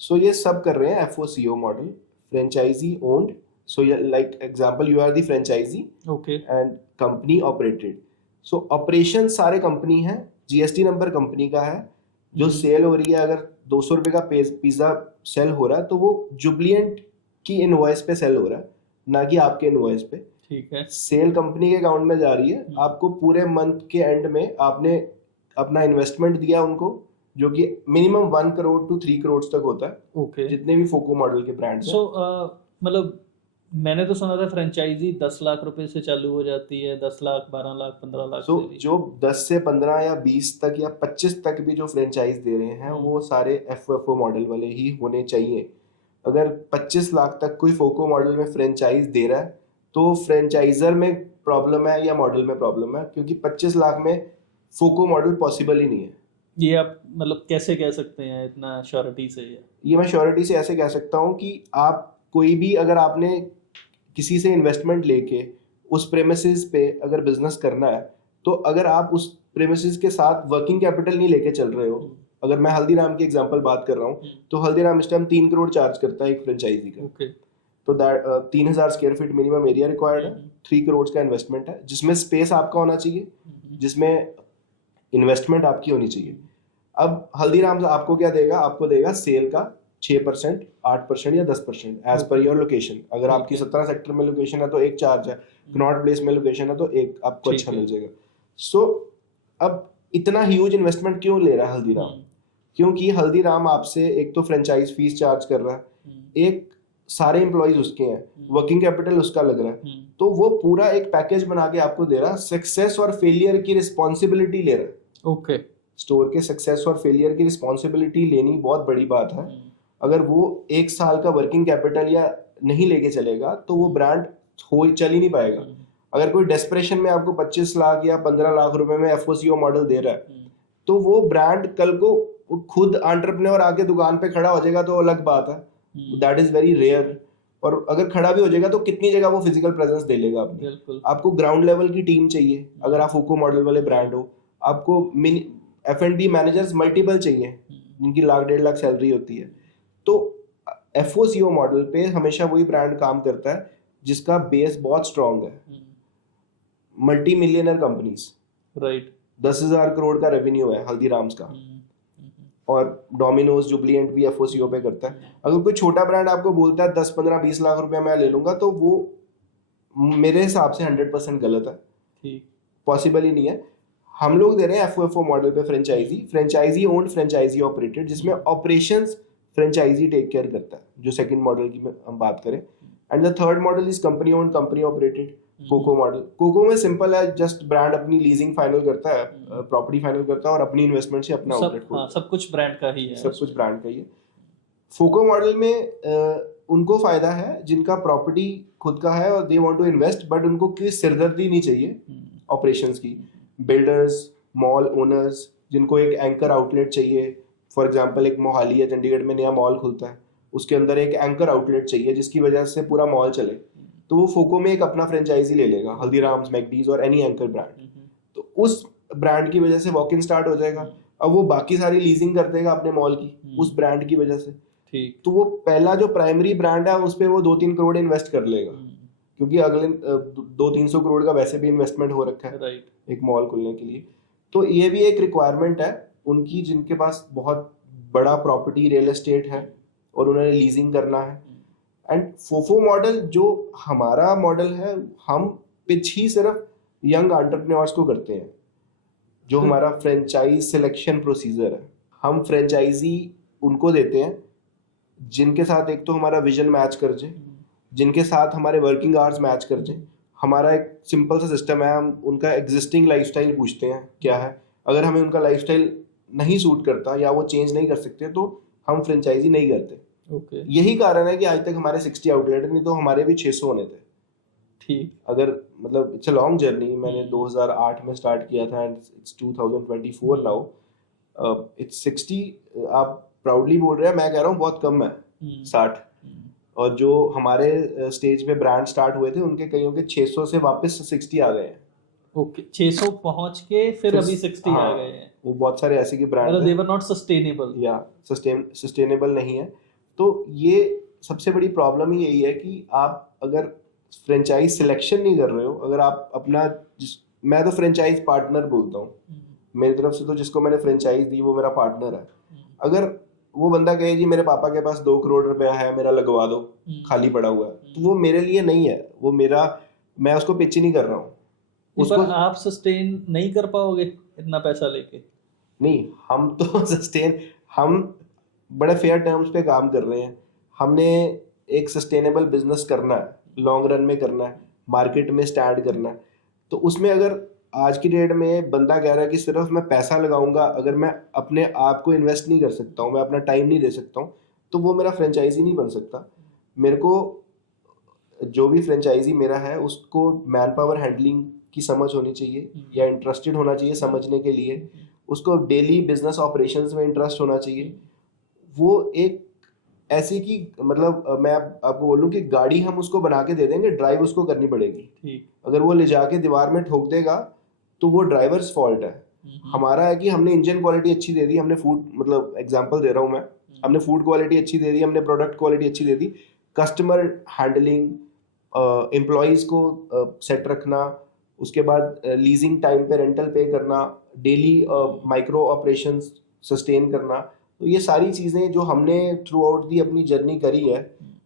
सो ये सब कर रहे हैं FOCO model, franchisee owned. So like example, you are the franchisee okay, and company operated. So operation सारे कंपनी है, GST नंबर कंपनी का है। जो सेल हो रही है, अगर 200 रुपये का पिज्जा सेल हो रहा है, तो वो जुबलिएंट की इनवॉइस पे सेल हो रहा है, ना कि आपके इनवॉइस पे। ठीक है। सेल कंपनी के अकाउंट में जा रही है। आपको पूरे मंथ के एंड में आपने अपना इन्वेस्टमेंट दिया उनको, जो कि मिनिमम 1 करोड़ to 3 करोड़ तक होता है, ओके, जितने भी फोको मॉडल के ब्रांड्स हैं। सो मतलब मैंने तो सुना था फ्रेंचाइजी 10 लाख रुपए से चालू हो जाती है, 10 लाख, 12 लाख, 15 लाख सो से भी। जो 10 से 15 या 20 तक या 25 तक भी जो फ्रेंचाइज दे रहे हैं, वो सारे FOFO मॉडल वाले ही होने चाहिए। अगर 25 लाख तक कोई फोको मॉडल में फ्रेंचाइज दे रहा है, तो फ्रेंचाइजर में प्रॉब्लम है या मॉडल में प्रॉब्लम है, क्योंकि 25 लाख में फोको मॉडल पॉसिबल ही नहीं है। ये आप मतलब कैसे कह सकते हैं इतना श्योरिटी से? ये मैं श्योरिटी से ऐसे कह सकता हूँ कि आप कोई भी, अगर आपने किसी से इन्वेस्टमेंट लेके उस प्रेमिसेस पे अगर बिजनेस करना है, तो अगर आप उस प्रेमिसेस के साथ वर्किंग कैपिटल नहीं लेके चल रहे हो, अगर मैं हल्दीराम की एग्जांपल बात कर रहा हूँ, तो हल्दीराम इस टाइम 3 करोड़ चार्ज करता है एक फ्रेंचाइजी का। ओके, तो 3000 square feet minimum area required है, 3 करोड़ का इन्वेस्टमेंट है, जिसमें स्पेस आपका होना चाहिए, जिसमें इन्वेस्टमेंट आपकी होनी चाहिए। अब हल्दीराम आपको क्या देगा? आपको देगा सेल का 6%, 8% या 10% एज पर योर लोकेशन। अगर आपकी 17 सेक्टर में लोकेशन है तो एक चार्ज है, कनॉट प्लेस में लोकेशन है तो एक आपको अच्छा मिल जाएगा। सो अब इतना ह्यूज इन्वेस्टमेंट क्यों ले रहा है हल्दीराम? क्योंकि हल्दीराम आपसे एक तो फ्रेंचाइज फीस चार्ज कर रहा है, एक सारे एम्प्लॉइज उसके हैं, वर्किंग कैपिटल उसका लग रहा है, तो वो पूरा एक पैकेज बना के आपको दे रहा है। सक्सेस और फेलियर की रिस्पॉन्सिबिलिटी ले रहा है। ओके, स्टोर के सक्सेस और फेलियर की रिस्पॉन्सिबिलिटी लेनी बहुत बड़ी बात है। अगर वो 1 साल का वर्किंग कैपिटल या नहीं लेके चलेगा, तो वो ब्रांड चल ही नहीं पाएगा। अगर कोई डेस्परेशन में आपको 25 लाख या 15 लाख रुपए में FOCO मॉडल दे रहा है, तो वो ब्रांड कल को खुद एंटरप्रेन्योर आके दुकान पे खड़ा हो जाएगा तो अलग बात है, दैट इज वेरी रेयर। और अगर खड़ा भी हो जाएगा तो कितनी जगह वो फिजिकल प्रेजेंस दे लेगा अपनी। आपको ग्राउंड लेवल की टीम चाहिए अगर आप फोको मॉडल वाले ब्रांड हो। आपको F&B मैनेजर्स मल्टीपल चाहिए, जिनकी लाख 1.5 लाख सैलरी होती है। तो FOCO मॉडल पे हमेशा वही ब्रांड काम करता है जिसका बेस बहुत स्ट्रांग है। Multi millionaire companies, right, 10,000 crore का रेवेन्यू है हल्दीराम्स का, और डोमिनोज, जुबलिएंट भी FOCO पे करता है। अगर कोई छोटा ब्रांड आपको बोलता है 10, 15, 20 लाख रुपया मैं ले लूंगा, तो वो मेरे हिसाब से 100% गलत है, ठीक, पॉसिबल ही नहीं है। हम लोग दे रहे हैं FOFO मॉडल पे फ्रेंचाइजी ओन्ड, फ्रेंचाइजी ऑपरेटेड, जिसमें ऑपरेशंस फ्रेंचाइजी टेक केयर करता है, जो सेकंड मॉडल की हम बात करें। And the third model is company owned, company operated, COCO model. COCO में सिंपल है, जस्ट ब्रांड अपनी लीजिंग फाइनल करता है, प्रॉपर्टी फाइनल करता है और अपनी इन्वेस्टमेंट से अपना आउटलेट खोलता है। सब कुछ ब्रांड का ही है, सब कुछ ब्रांड का ही है। फोको मॉडल में उनको फायदा है जिनका प्रॉपर्टी खुद का है और they want to invest, but उनको कोई सिरदर्दी नहीं चाहिए ऑपरेशंस की। बिल्डर्स, मॉल ओनर्स, जिनको एक एंकर आउटलेट चाहिए, फॉर एग्जांपल एक मोहाली या चंडीगढ़ में नया मॉल खुलता है, उसके अंदर एक एंकर आउटलेट चाहिए जिसकी वजह से पूरा मॉल चले, तो वो फोको में एक अपना फ्रेंचाइजी ले लेगा, हल्दीराम्स, मैकडीज और एनी एंकर ब्रांड। तो उस ब्रांड की वजह से वॉक इन स्टार्ट हो जाएगा। अब वो बाकी सारी लीजिंग कर देगा अपने मॉल की उस ब्रांड की वजह से। ठीक, तो वो पहला जो प्राइमरी ब्रांड है उस पर वो 2-3 करोड़ इन्वेस्ट कर लेगा, क्योंकि अगले 200-300 करोड़ का वैसे भी इन्वेस्टमेंट हो रखा है, राइट, एक मॉल खुलने के लिए। तो ये भी एक रिक्वायरमेंट है उनकी, जिनके पास बहुत बड़ा प्रॉपर्टी रियल एस्टेट है और उन्हें लीजिंग करना है। एंड फोफो मॉडल जो हमारा मॉडल है, हम पिच ही सिर्फ यंग एंटरप्रेन्योर्स को करते हैं। जो हमारा फ्रेंचाइज सिलेक्शन प्रोसीजर है, हम फ्रेंचाइजी उनको देते हैं जिनके साथ एक तो हमारा विजन मैच कर जाए, जिनके साथ हमारे वर्किंग आवर्स मैच कर जाए। हमारा एक सिंपल सा सिस्टम है, हम उनका एग्जिस्टिंग लाइफस्टाइल पूछते हैं क्या है, अगर हमें उनका लाइफस्टाइल नहीं सूट करता या वो चेंज नहीं कर सकते तो हम फ्रेंचाइजी नहीं करते। यही कारण है कि आज तक हमारे 60 आउटलेट, नहीं तो हमारे भी 600 होने थे। ठीक, अगर मतलब इट्स अ लॉन्ग जर्नी। मैंने 2008 में स्टार्ट किया था एंड इट्स 2024 नाउ, इट्स 60। आप प्राउडली बोल रहे हैं, मैं कह रहा हूँ बहुत कम है 60। और जो हमारे स्टेज पे ब्रांड स्टार्ट हुए थे उनके कईयों के 600 से वापस 60 आ गए हैं। ओके, 600 पहुंच के फिर अभी 60 आ हाँ, गए हैं। वो बहुत सारे ऐसे के brand they were not sustainable, या सस्टेनेबल नहीं है। तो ये सबसे बड़ी प्रॉब्लम ही यही है कि आप अगर फ्रेंचाइज सिलेक्शन नहीं कर रहे हो, अगर आप अपना मैं तो फ्रेंचाइज पार्टनर बोलता हूँ, मेरी तरफ से तो जिसको मैंने फ्रेंचाइज दी वो मेरा पार्टनर है। अगर वो बंदा कहे जी मेरे पापा के पास 2 करोड़ रुपया है, मेरा लगवा दो, खाली पड़ा हुआ है, तो वो मेरे लिए नहीं है, वो मेरा, मैं उसको पिच ही नहीं कर रहा हूँ उसको। पर आप सस्टेन नहीं कर पाओगे इतना पैसा लेके। नहीं, हम तो सस्टेन, हम बड़े फेयर टर्म्स पे काम कर रहे हैं। हमने एक सस्टेनेबल बिजनेस करना है, लॉन्ग रन में करना है, मार्केट में स्टैंड करना है। तो उसमें अगर आज की डेट में बंदा कह रहा है कि सिर्फ मैं पैसा लगाऊंगा, अगर मैं अपने आप को इन्वेस्ट नहीं कर सकता हूँ, मैं अपना टाइम नहीं दे सकता हूँ, तो वो मेरा फ्रेंचाइजी नहीं बन सकता। मेरे को जो भी फ्रेंचाइजी मेरा है उसको मैन पावर हैंडलिंग की समझ होनी चाहिए या इंटरेस्टेड होना चाहिए समझने के लिए, उसको डेली बिजनेस ऑपरेशंस में इंटरेस्ट होना चाहिए। वो एक ऐसी कि मतलब मैं आपको बोलूं कि गाड़ी हम उसको बना के दे देंगे, ड्राइव उसको करनी पड़ेगी। ठीक, अगर वो ले जाके दीवार में ठोक देगा तो वो ड्राइवर्स फॉल्ट है। हमारा है कि हमने इंजन क्वालिटी अच्छी दे दी, हमने फूड, मतलब एग्जांपल दे रहा हूँ मैं, हमने फूड क्वालिटी अच्छी दे दी, हमने प्रोडक्ट क्वालिटी अच्छी दे दी, कस्टमर हैंडलिंग, एम्प्लॉयज़ को सेट रखना, उसके बाद लीजिंग टाइम पे रेंटल पे करना, डेली माइक्रो ऑपरेशंस सस्टेन करना। तो ये सारी चीज़ें जो हमने थ्रू आउट दी अपनी जर्नी करी है,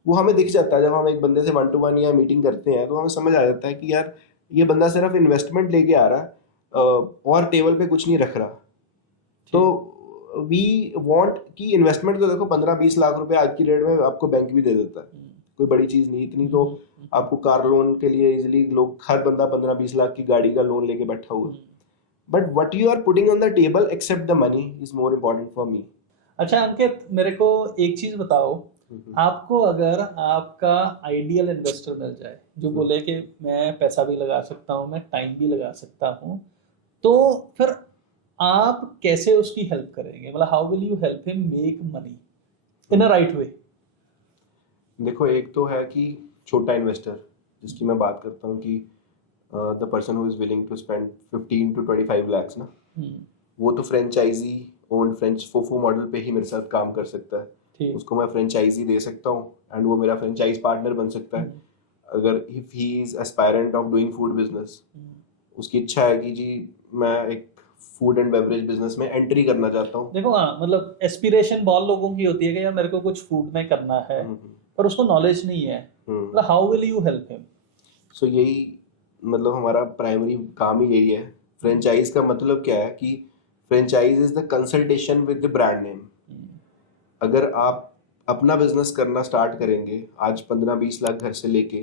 वो हमें दिख जाता है। जब हम एक बंदे से 1 to 1 या मीटिंग करते हैं तो हमें समझ आ जाता है कि यार ये बंदा सिर्फ इन्वेस्टमेंट लेके आ रहा है और टेबल पे कुछ नहीं रख रहा। तो वी वांट कि इन्वेस्टमेंट तो देखो 15-20 लाख रुपए आज की डेट में आपको बैंक भी दे देता है, कोई बड़ी चीज़ नहीं इतनी। तो आपको कार लोन के लिए इजिली लोग, हर बंदा 15-20 लाख की गाड़ी का लोन लेके बैठा हुआ है। But what you are putting on the table except the money is more important for me. अच्छा अंकित, मेरे को एक चीज बताओ, आपको अगर आपका आइडियल इन्वेस्टर मिल जाए जो बोले कि मैं पैसा भी लगा सकता हूँ, मैं टाइम भी लगा सकता हूँ, तो फिर आप कैसे उसकी हेल्प करेंगे? मतलब how will you help him make money in a right way? देखो, एक तो है कि छोटा इन्वेस्टर जिसकी मैं बात करता हूँ कि the person who is willing to spend 15 to 25 lakhs ना, वो तो franchisee owned French FOFO model पे ही मेरे साथ काम कर सकता है। उसको मैं फ्रेंचाइजी दे सकता हूँ एंड वो मेरा फ्रेंचाइज पार्टनर बन सकता है। अगर if he is aspirant of doing food business, उसकी इच्छा है कि जी मैं एक फूड एंड बेवरेज बिजनेस में एंट्री करना चाहता हूँ। देखो हाँ, मतलब एस्पिरेशन बहुत लोगों की होती है कि यार मेरे को कुछ फूड में करना है, पर उसको नॉलेज नहीं है। मतलब how will you help him? So यही मतलब हमारा प्राइमरी काम ही यही है। फ्रेंचाइज का मतलब क्या है कि franchise is the consultation with the brand name. अगर आप अपना बिजनेस करना स्टार्ट करेंगे आज 15-20 लाख घर से लेके,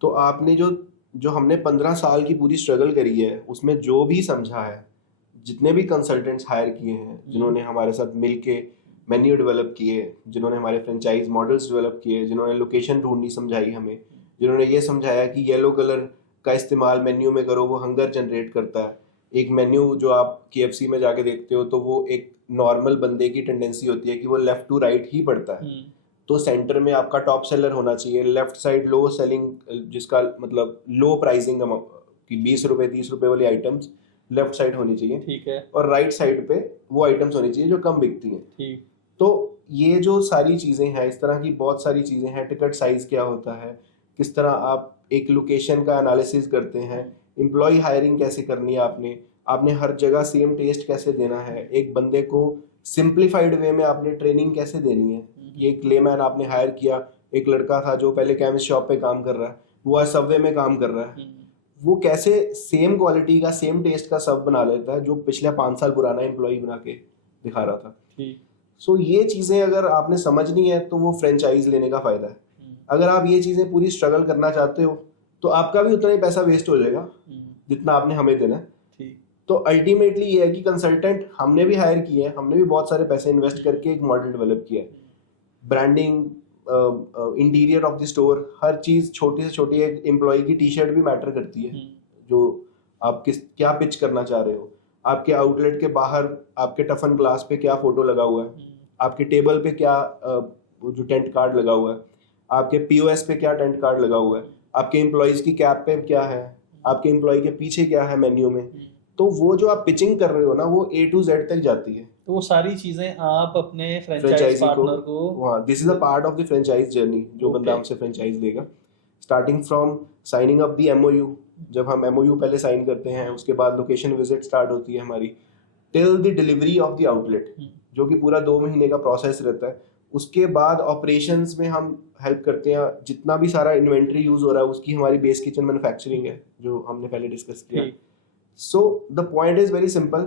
तो आपने जो हमने 15 साल की पूरी स्ट्रगल करी है उसमें जो भी समझा है, जितने भी कंसल्टेंट्स हायर किए हैं, जिन्होंने हमारे साथ मिल के मेन्यू डेवलप किए, जिन्होंने हमारे फ्रेंचाइज मॉडल्स डेवलप किए, जिन्होंने लोकेशन ढूंढनी समझाई हमें, जिन्होंने ये समझाया कि येलो कलर का इस्तेमाल मेन्यू में करो, वो हंगर जनरेट करता है। एक मेन्यू जो आप KFC में जाके देखते हो तो वो एक नॉर्मल बंदे की टेंडेंसी होती है कि वो लेफ्ट टू राइट ही पढ़ता है। तो सेंटर में आपका टॉप सेलर होना चाहिए, लेफ्ट साइड लो सेलिंग, जिसका मतलब लो प्राइसिंग कि 20 रुपए 30 रुपए वाली आइटम्स लेफ्ट साइड होनी चाहिए। ठीक है। और राइट साइड पे वो आइटम्स होनी चाहिए जो कम बिकती हैं। ठीक। तो ये जो सारी चीज़ें हैं, इस तरह की बहुत सारी चीज़ें हैं। टिकट साइज क्या होता है, किस तरह आप एक लोकेशन का एनालिसिस करते हैं, एम्प्लॉय हायरिंग कैसे करनी है, आपने हर जगह सेम टेस्ट कैसे देना है, एक बंदे को सिंप्लीफाइड वे में आपने ट्रेनिंग कैसे देनी है। ये एक लेमैन आपने हायर किया, एक लड़का था जो पहले केमिस्ट शॉप पे काम कर रहा है, वो आज सबवे में काम कर रहा है, वो कैसे सेम क्वालिटी का सेम टेस्ट का सब बना लेता है जो पिछले 5 साल पुराना एम्प्लॉय बना के दिखा रहा था। ठीक। सो ये चीजें अगर आपने समझनी है तो वो फ्रेंचाइज लेने का फायदा है। अगर आप ये चीजें पूरी स्ट्रगल करना चाहते हो तो आपका भी उतना ही पैसा वेस्ट हो जाएगा जितना आपने हमें देना है। ठीक। तो अल्टीमेटली ये है कि कंसल्टेंट हमने भी हायर किए हैं, हमने भी बहुत सारे पैसे इन्वेस्ट करके एक मॉडल डेवलप किया है। Branding, interior of the store, हर चीज, छोटी से छोटी एक एम्प्लॉय की टी शर्ट भी मैटर करती है जो आप क्या पिच करना चाह रहे हो। आपके आउटलेट के बाहर आपके टफन ग्लास पे क्या फोटो लगा हुआ है, आपके टेबल पे क्या जो टेंट कार्ड लगा हुआ है, आपके पीओएस पे क्या टेंट कार्ड लगा हुआ है, आपके एम्प्लॉयज की कैप पे क्या है, आपके एम्प्लॉय के पीछे क्या है मेन्यू में। तो वो जो आप पिचिंग कर रहे हो ना वो A to Z तक जाती है। तो वो सारी चीजें आप अपने फ्रेंचाइज फ्रेंचाइजी पार्टनर को हाँ, this is a part of the franchise journey जो बंदा हमसे फ्रेंचाइज लेगा। Starting from signing up the MOU, जब हम MOU पहले साइन करते हैं उसके बाद लोकेशन विजिट स्टार्ट होती है हमारी, till the delivery of the outlet जो कि पूरा 2 महीने का प्रोसेस रहता है। उसके बाद ऑपरेशंस में हम हेल्प करते हैं, जितना भी सारा इन्वेंट्री यूज हो रहा है उसकी हमारी बेस किचन मैन्युफैक्चरिंग है जो हमने पहले डिस्कस किया। So the point is very simple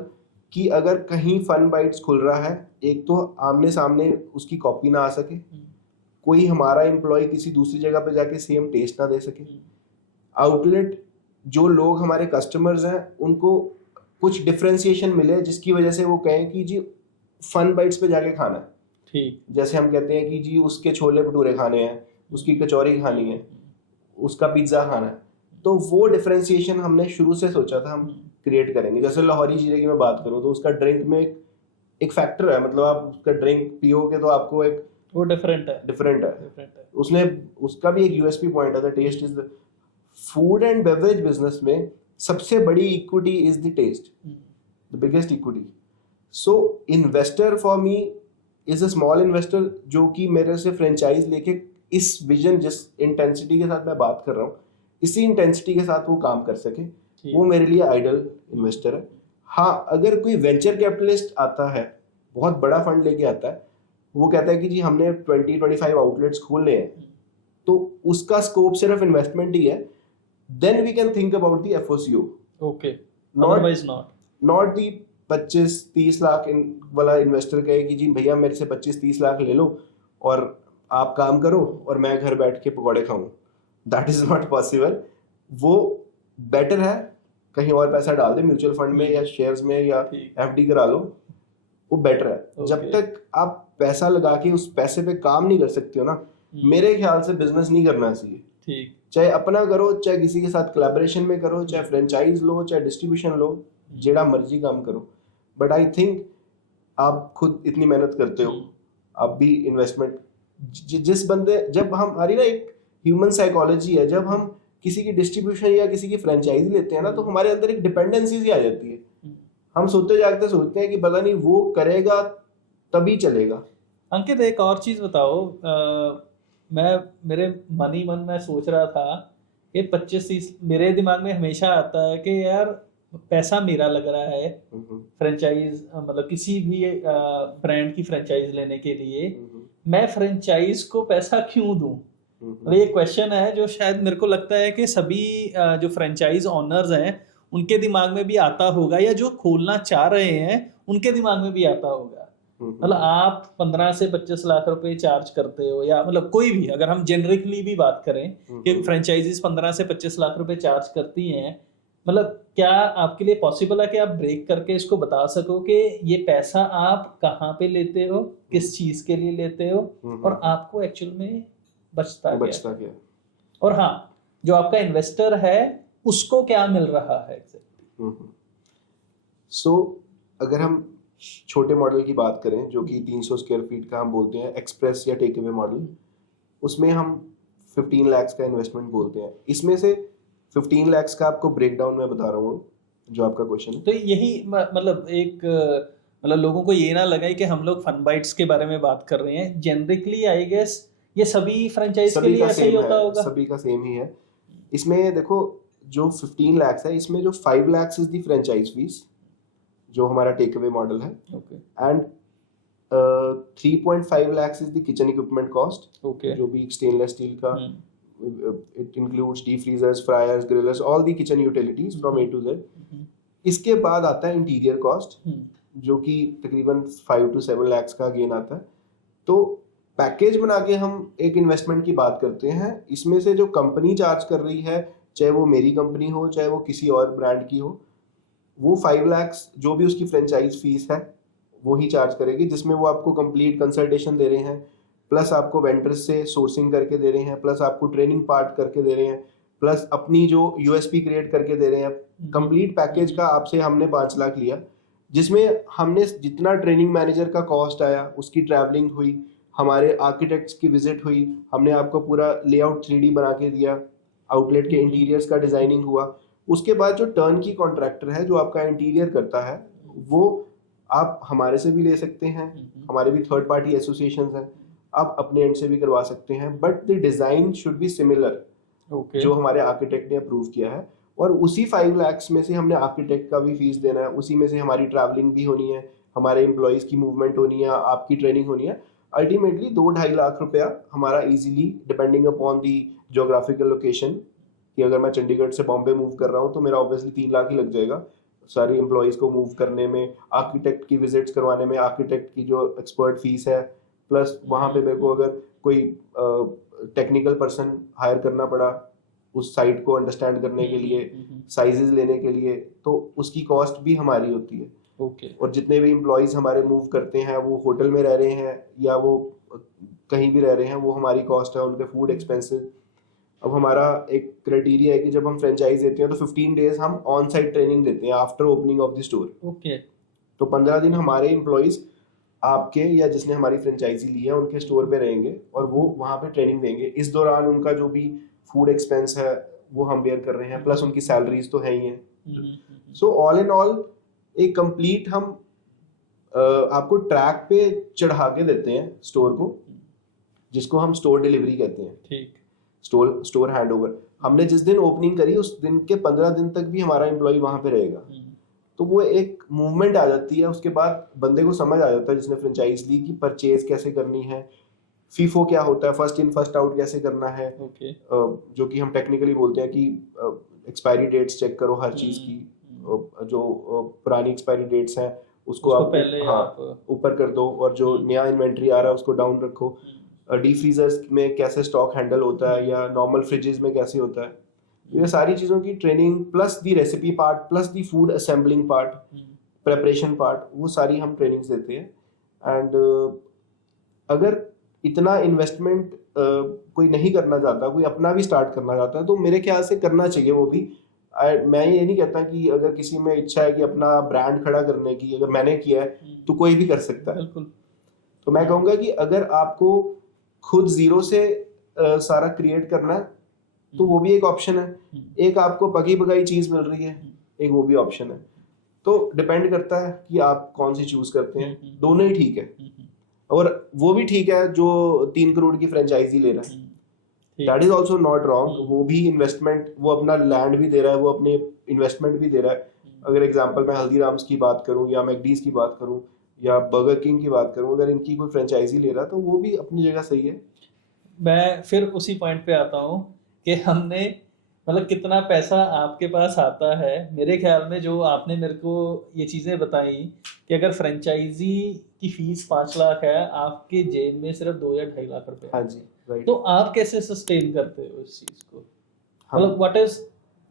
कि अगर कहीं फन बाइट्स खुल रहा है, एक तो आमने सामने उसकी कॉपी ना आ सके, कोई हमारा एम्प्लॉय किसी दूसरी जगह पे जाके सेम टेस्ट ना दे सके, आउटलेट जो लोग हमारे कस्टमर्स हैं उनको कुछ डिफरेंशिएशन मिले जिसकी वजह से वो कहें कि जी फन बाइट्स पे जाके खाना है। ठीक। जैसे हम कहते हैं कि जी उसके छोले भटूरे खाने हैं, उसकी कचौरी खानी है, उसका पिज्जा खाना है, तो वो डिफरेंशिएशन हमने शुरू से सोचा था हम क्रिएट करेंगे। जैसे लाहौरी जीरे की मैं बात करूं तो उसका ड्रिंक में एक फैक्टर है, मतलब आप उसका ड्रिंक पियोगे तो आपको एक वो डिफरेंट है। उसने उसका भी एक यूएसपी पॉइंट है, the taste is the food and beverage business में सबसे बड़ी equity is the taste, the biggest equity. So investor for me is a small investor जो कि मेरे से फ्रेंचाइज लेके इस विजन, जिस इंटेंसिटी के साथ मैं बात कर रहा हूँ, इसी इंटेंसिटी के साथ वो काम कर सके, वो मेरे लिए आइडल इन्वेस्टर है। हाँ, अगर कोई वेंचर कैपिटलिस्ट आता है, बहुत बड़ा फंड लेके आता है, वो कहता है कि जी हमने 20-25 आउटलेट्स खोलने हैं, तो उसका स्कोप सिर्फ इन्वेस्टमेंट ही है, then we can think about the FOCO। Okay, otherwise not the 25-30 lakh वाला इन्वेस्टर कहे कि जी भैया मेरे से 25-30 लाख ले लो और आप काम करो और मैं घर बैठ के पकौड़े खाऊं। That is not possible. वो बेटर है कहीं और पैसा डाल दे, म्यूचुअल फंड में या शेयर्स में या FD करा लो, वो बेटर है। जब तक आप पैसा लगा के उस पैसे पे काम नहीं कर सकते हो ना, मेरे ख्याल से बिजनेस नहीं करना चाहिए। ठीक। चाहे अपना करो, चाहे किसी के साथ कोलैबोरेशन में करो, चाहे फ्रेंचाइज लो, चाहे डिस्ट्रीब्यूशन लो, जेड़ा मर्जी काम करो, बट आई थिंक आप खुद इतनी मेहनत करते हो, आप भी इन्वेस्टमेंट जिस बंदे, जब हम हमारी ना एक ह्यूमन साइकोलॉजी है, जब हम किसी की डिस्ट्रीब्यूशन या किसी की फ्रेंचाइजी लेते हैं ना तो हमारे अंदर एक डिपेंडेंसी सी आ जाती है। हम सोते जागते सोचते हैं कि पता नहीं वो करेगा तभी चलेगा। अंकित, एक और चीज बताओ, मैं मेरे मन ही मन में सोच रहा था कि 25-30, मेरे दिमाग में हमेशा आता है कि यार पैसा मेरा लग रहा है फ्रेंचाइज, मतलब किसी भी ब्रांड की फ्रेंचाइज लेने के लिए, मैं फ्रेंचाइज को पैसा क्यों दूं? और ये क्वेश्चन है जो शायद मेरे को लगता है कि सभी जो फ्रेंचाइज ओनर्स हैं उनके दिमाग में भी आता होगा, या जो खोलना चाह रहे हैं उनके दिमाग में भी आता होगा। मतलब आप 15 से 25 लाख रुपए चार्ज करते हो, या मतलब कोई भी, अगर हम जेनरिकली भी बात करें कि फ्रेंचाइजीज 15 से 25 लाख रुपए चार्ज करती हैं, मतलब क्या आपके लिए पॉसिबल है कि आप ब्रेक करके इसको बता सको कि ये पैसा आप कहाँ पे लेते हो, किस चीज के लिए लेते हो, और आपको एक्चुअल में बचता क्या? और हाँ, जो आपका इन्वेस्टर है उसको क्या मिल रहा है एग्जैक्टली? सो अगर हम छोटे मॉडल की बात करें जो कि 300 स्क्वायर फीट का हम बोलते हैं एक्सप्रेस या टेक अवे मॉडल, उसमें हम 15 लाख का इन्वेस्टमेंट बोलते हैं। इसमें से 15 लाख का आपको ब्रेकडाउन मैं बता रहा हूँ जो आपका क्वेश्चन है। तो यही मतलब एक मतलब लोगों को ये ना लगे कि हम लोग फन बाइट्स के बारे में बात कर रहे हैं, जेनरिकली आई गेस ये सभी फ्रेंचाइज के लिए ऐसा ही होता होगा। सभी का सेम ही है। इसमें देखो जो 15 लाख है, इसमें जो 5 lakh is the franchise fees जो हमारा टेक अवे मॉडल है, and 3.5 lakh is the kitchen equipment cost, जो भी स्टेनलेस स्टील का it includes deep freezers, fryers, grillers, all the kitchen utilities from A to Z. इसके बाद आता है इंटीरियर कॉस्ट, जो कि तकरीबन 5 to 7 lakhs का गेन आता है। तो पैकेज बना के हम एक इन्वेस्टमेंट की बात करते हैं, इसमें से जो कंपनी चार्ज कर रही है, चाहे वो मेरी कंपनी हो चाहे वो किसी और ब्रांड की हो, वो 5 lakhs जो भी उसकी फ्रेंचाइज फीस है वो ही चार्ज करेगी, जिसमें वो आपको कंप्लीट कंसल्टेशन दे रहे हैं, प्लस आपको वेंडर्स से सोर्सिंग करके दे रहे हैं, प्लस आपको ट्रेनिंग पार्ट करके दे रहे हैं, प्लस अपनी जो यूएसपी क्रिएट करके दे रहे हैं। कंप्लीट पैकेज का आपसे हमने 5 लाख लिया, जिसमें हमने जितना ट्रेनिंग मैनेजर का कॉस्ट आया, उसकी ट्रैवलिंग हुई, हमारे आर्किटेक्ट्स की विजिट हुई, हमने आपको पूरा लेआउट 3D बना के दिया, आउटलेट के इंटीरियर्स का डिजाइनिंग हुआ। उसके बाद जो टर्न की कॉन्ट्रैक्टर है जो आपका इंटीरियर करता है, वो आप हमारे से भी ले सकते हैं, हमारे भी थर्ड पार्टी एसोसिएशंस हैं, आप अपने एंड से भी करवा सकते हैं, but the design should be similar जो हमारे आर्किटेक्ट ने अप्रूव किया है। और उसी 5 lakhs में से हमने आर्किटेक्ट का भी फीस देना है, उसी में से हमारी ट्रैवलिंग भी होनी है, हमारे एम्प्लॉयज की मूवमेंट होनी है, आपकी ट्रेनिंग होनी है। अल्टीमेटली 2-2.5 लाख रुपया हमारा easily, depending upon the geographical location, कि अगर मैं चंडीगढ़ से बॉम्बे मूव कर रहा हूँ तो मेरा ऑब्वियसली 3 लाख ही लग जाएगा सारी एम्प्लॉयज को मूव करने में, आर्किटेक्ट की विजिट्स करवाने में, आर्किटेक्ट की जो एक्सपर्ट फीस है, प्लस वहाँ पे मेरे को अगर कोई टेक्निकल पर्सन हायर करना पड़ा उस साइट को अंडरस्टैंड करने के लिए, साइजेस लेने के लिए, तो उसकी कॉस्ट भी हमारी होती है। और जितने भी एम्प्लॉयज हमारे मूव करते हैं, वो होटल में रह रहे हैं या वो कहीं भी रह रहे हैं, वो हमारी कॉस्ट है, उनके फूड एक्सपेंसेस। अब हमारा एक क्राइटेरिया है कि जब हम फ्रेंचाइज देते हैं तो 15 days हम ऑन साइट ट्रेनिंग देते हैं after opening of the store. तो 15 दिन हमारे एम्प्लॉयज आपके या जिसने हमारी फ्रेंचाइजी ली है उनके स्टोर पे रहेंगे और वो वहाँ पे ट्रेनिंग देंगे। इस दौरान उनका जो भी फूड एक्सपेंस है वो हम बेयर कर रहे हैं, प्लस उनकी सैलरीज तो है ही हैं। सो ऑल इन ऑल एक कंप्लीट हम आपको ट्रैक पे चढ़ा के देते हैं स्टोर को, जिसको हम स्टोर डिलीवरी कहते हैं। ठीक। स्टोर हैंडओवर हमने जिस दिन ओपनिंग करी उस दिन के 15 दिन तक भी हमारा एम्प्लॉय वहां पे रहेगा। तो वो एक मूवमेंट आ जाती है, उसके बाद बंदे को समझ आ जाता है जिसने फ्रेंचाइज ली कि परचेज कैसे करनी है, फीफो क्या होता है, फर्स्ट इन फर्स्ट आउट कैसे करना है, जो कि हम टेक्निकली बोलते हैं कि एक्सपायरी डेट्स चेक करो हर चीज की, जो पुरानी एक्सपायरी डेट्स हैं उसको आप ऊपर कर दो और जो नया इन्वेंट्री आ रहा है उसको डाउन रखो। डीप फ्रीजर्स में कैसे स्टॉक हैंडल होता है या नॉर्मल फ्रिजेस में कैसे होता है, ये सारी चीज़ों की ट्रेनिंग, प्लस दी रेसिपी पार्ट, प्लस दी food assembling part, preparation part, वो सारी हम ट्रेनिंग्स देते हैं। एंड अगर इतना इन्वेस्टमेंट कोई नहीं करना चाहता, कोई अपना भी स्टार्ट करना चाहता है, तो मेरे ख्याल से करना चाहिए वो भी। मैं ये नहीं कहता कि अगर किसी में इच्छा है कि अपना ब्रांड खड़ा करने की, अगर मैंने किया है तो कोई भी कर सकता है। तो मैं कहूँगा कि अगर आपको खुद जीरो से सारा क्रिएट करना है तो वो भी एक ऑप्शन है। एक आपको पकी पकाई चीज मिल रही है, एक वो भी ऑप्शन है। तो डिपेंड करता है कि आप कौन सी चूज करते हैं, दोनों ही ठीक है। और वो भी ठीक है जो 3 करोड़ की फ्रेंचाइजी ले रहा है, that is also not wrong. वो भी इन्वेस्टमेंट, वो अपना लैंड भी दे रहा है, वो अपने इन्वेस्टमेंट भी दे रहा है। अगर एग्जाम्पल मैं हल्दीराम्स की बात करूँ या मैकडीज की बात करूँ या बर्गर किंग की बात करूं, अगर इनकी कोई फ्रेंचाइजी ले रहा तो वो भी अपनी जगह सही है। मैं फिर उसी पॉइंट पे आता हूँ कि हमने मतलब कितना पैसा आपके पास आता है। मेरे ख्याल में जो आपने मेरे को ये चीज़ें बताई कि अगर फ्रेंचाइजी की फीस 5 लाख है, आपके जेब में सिर्फ 2 या 2.5 लाख रुपए। हाँ जी, राइट। तो आप कैसे सस्टेन करते हो इस चीज़ को? मतलब what is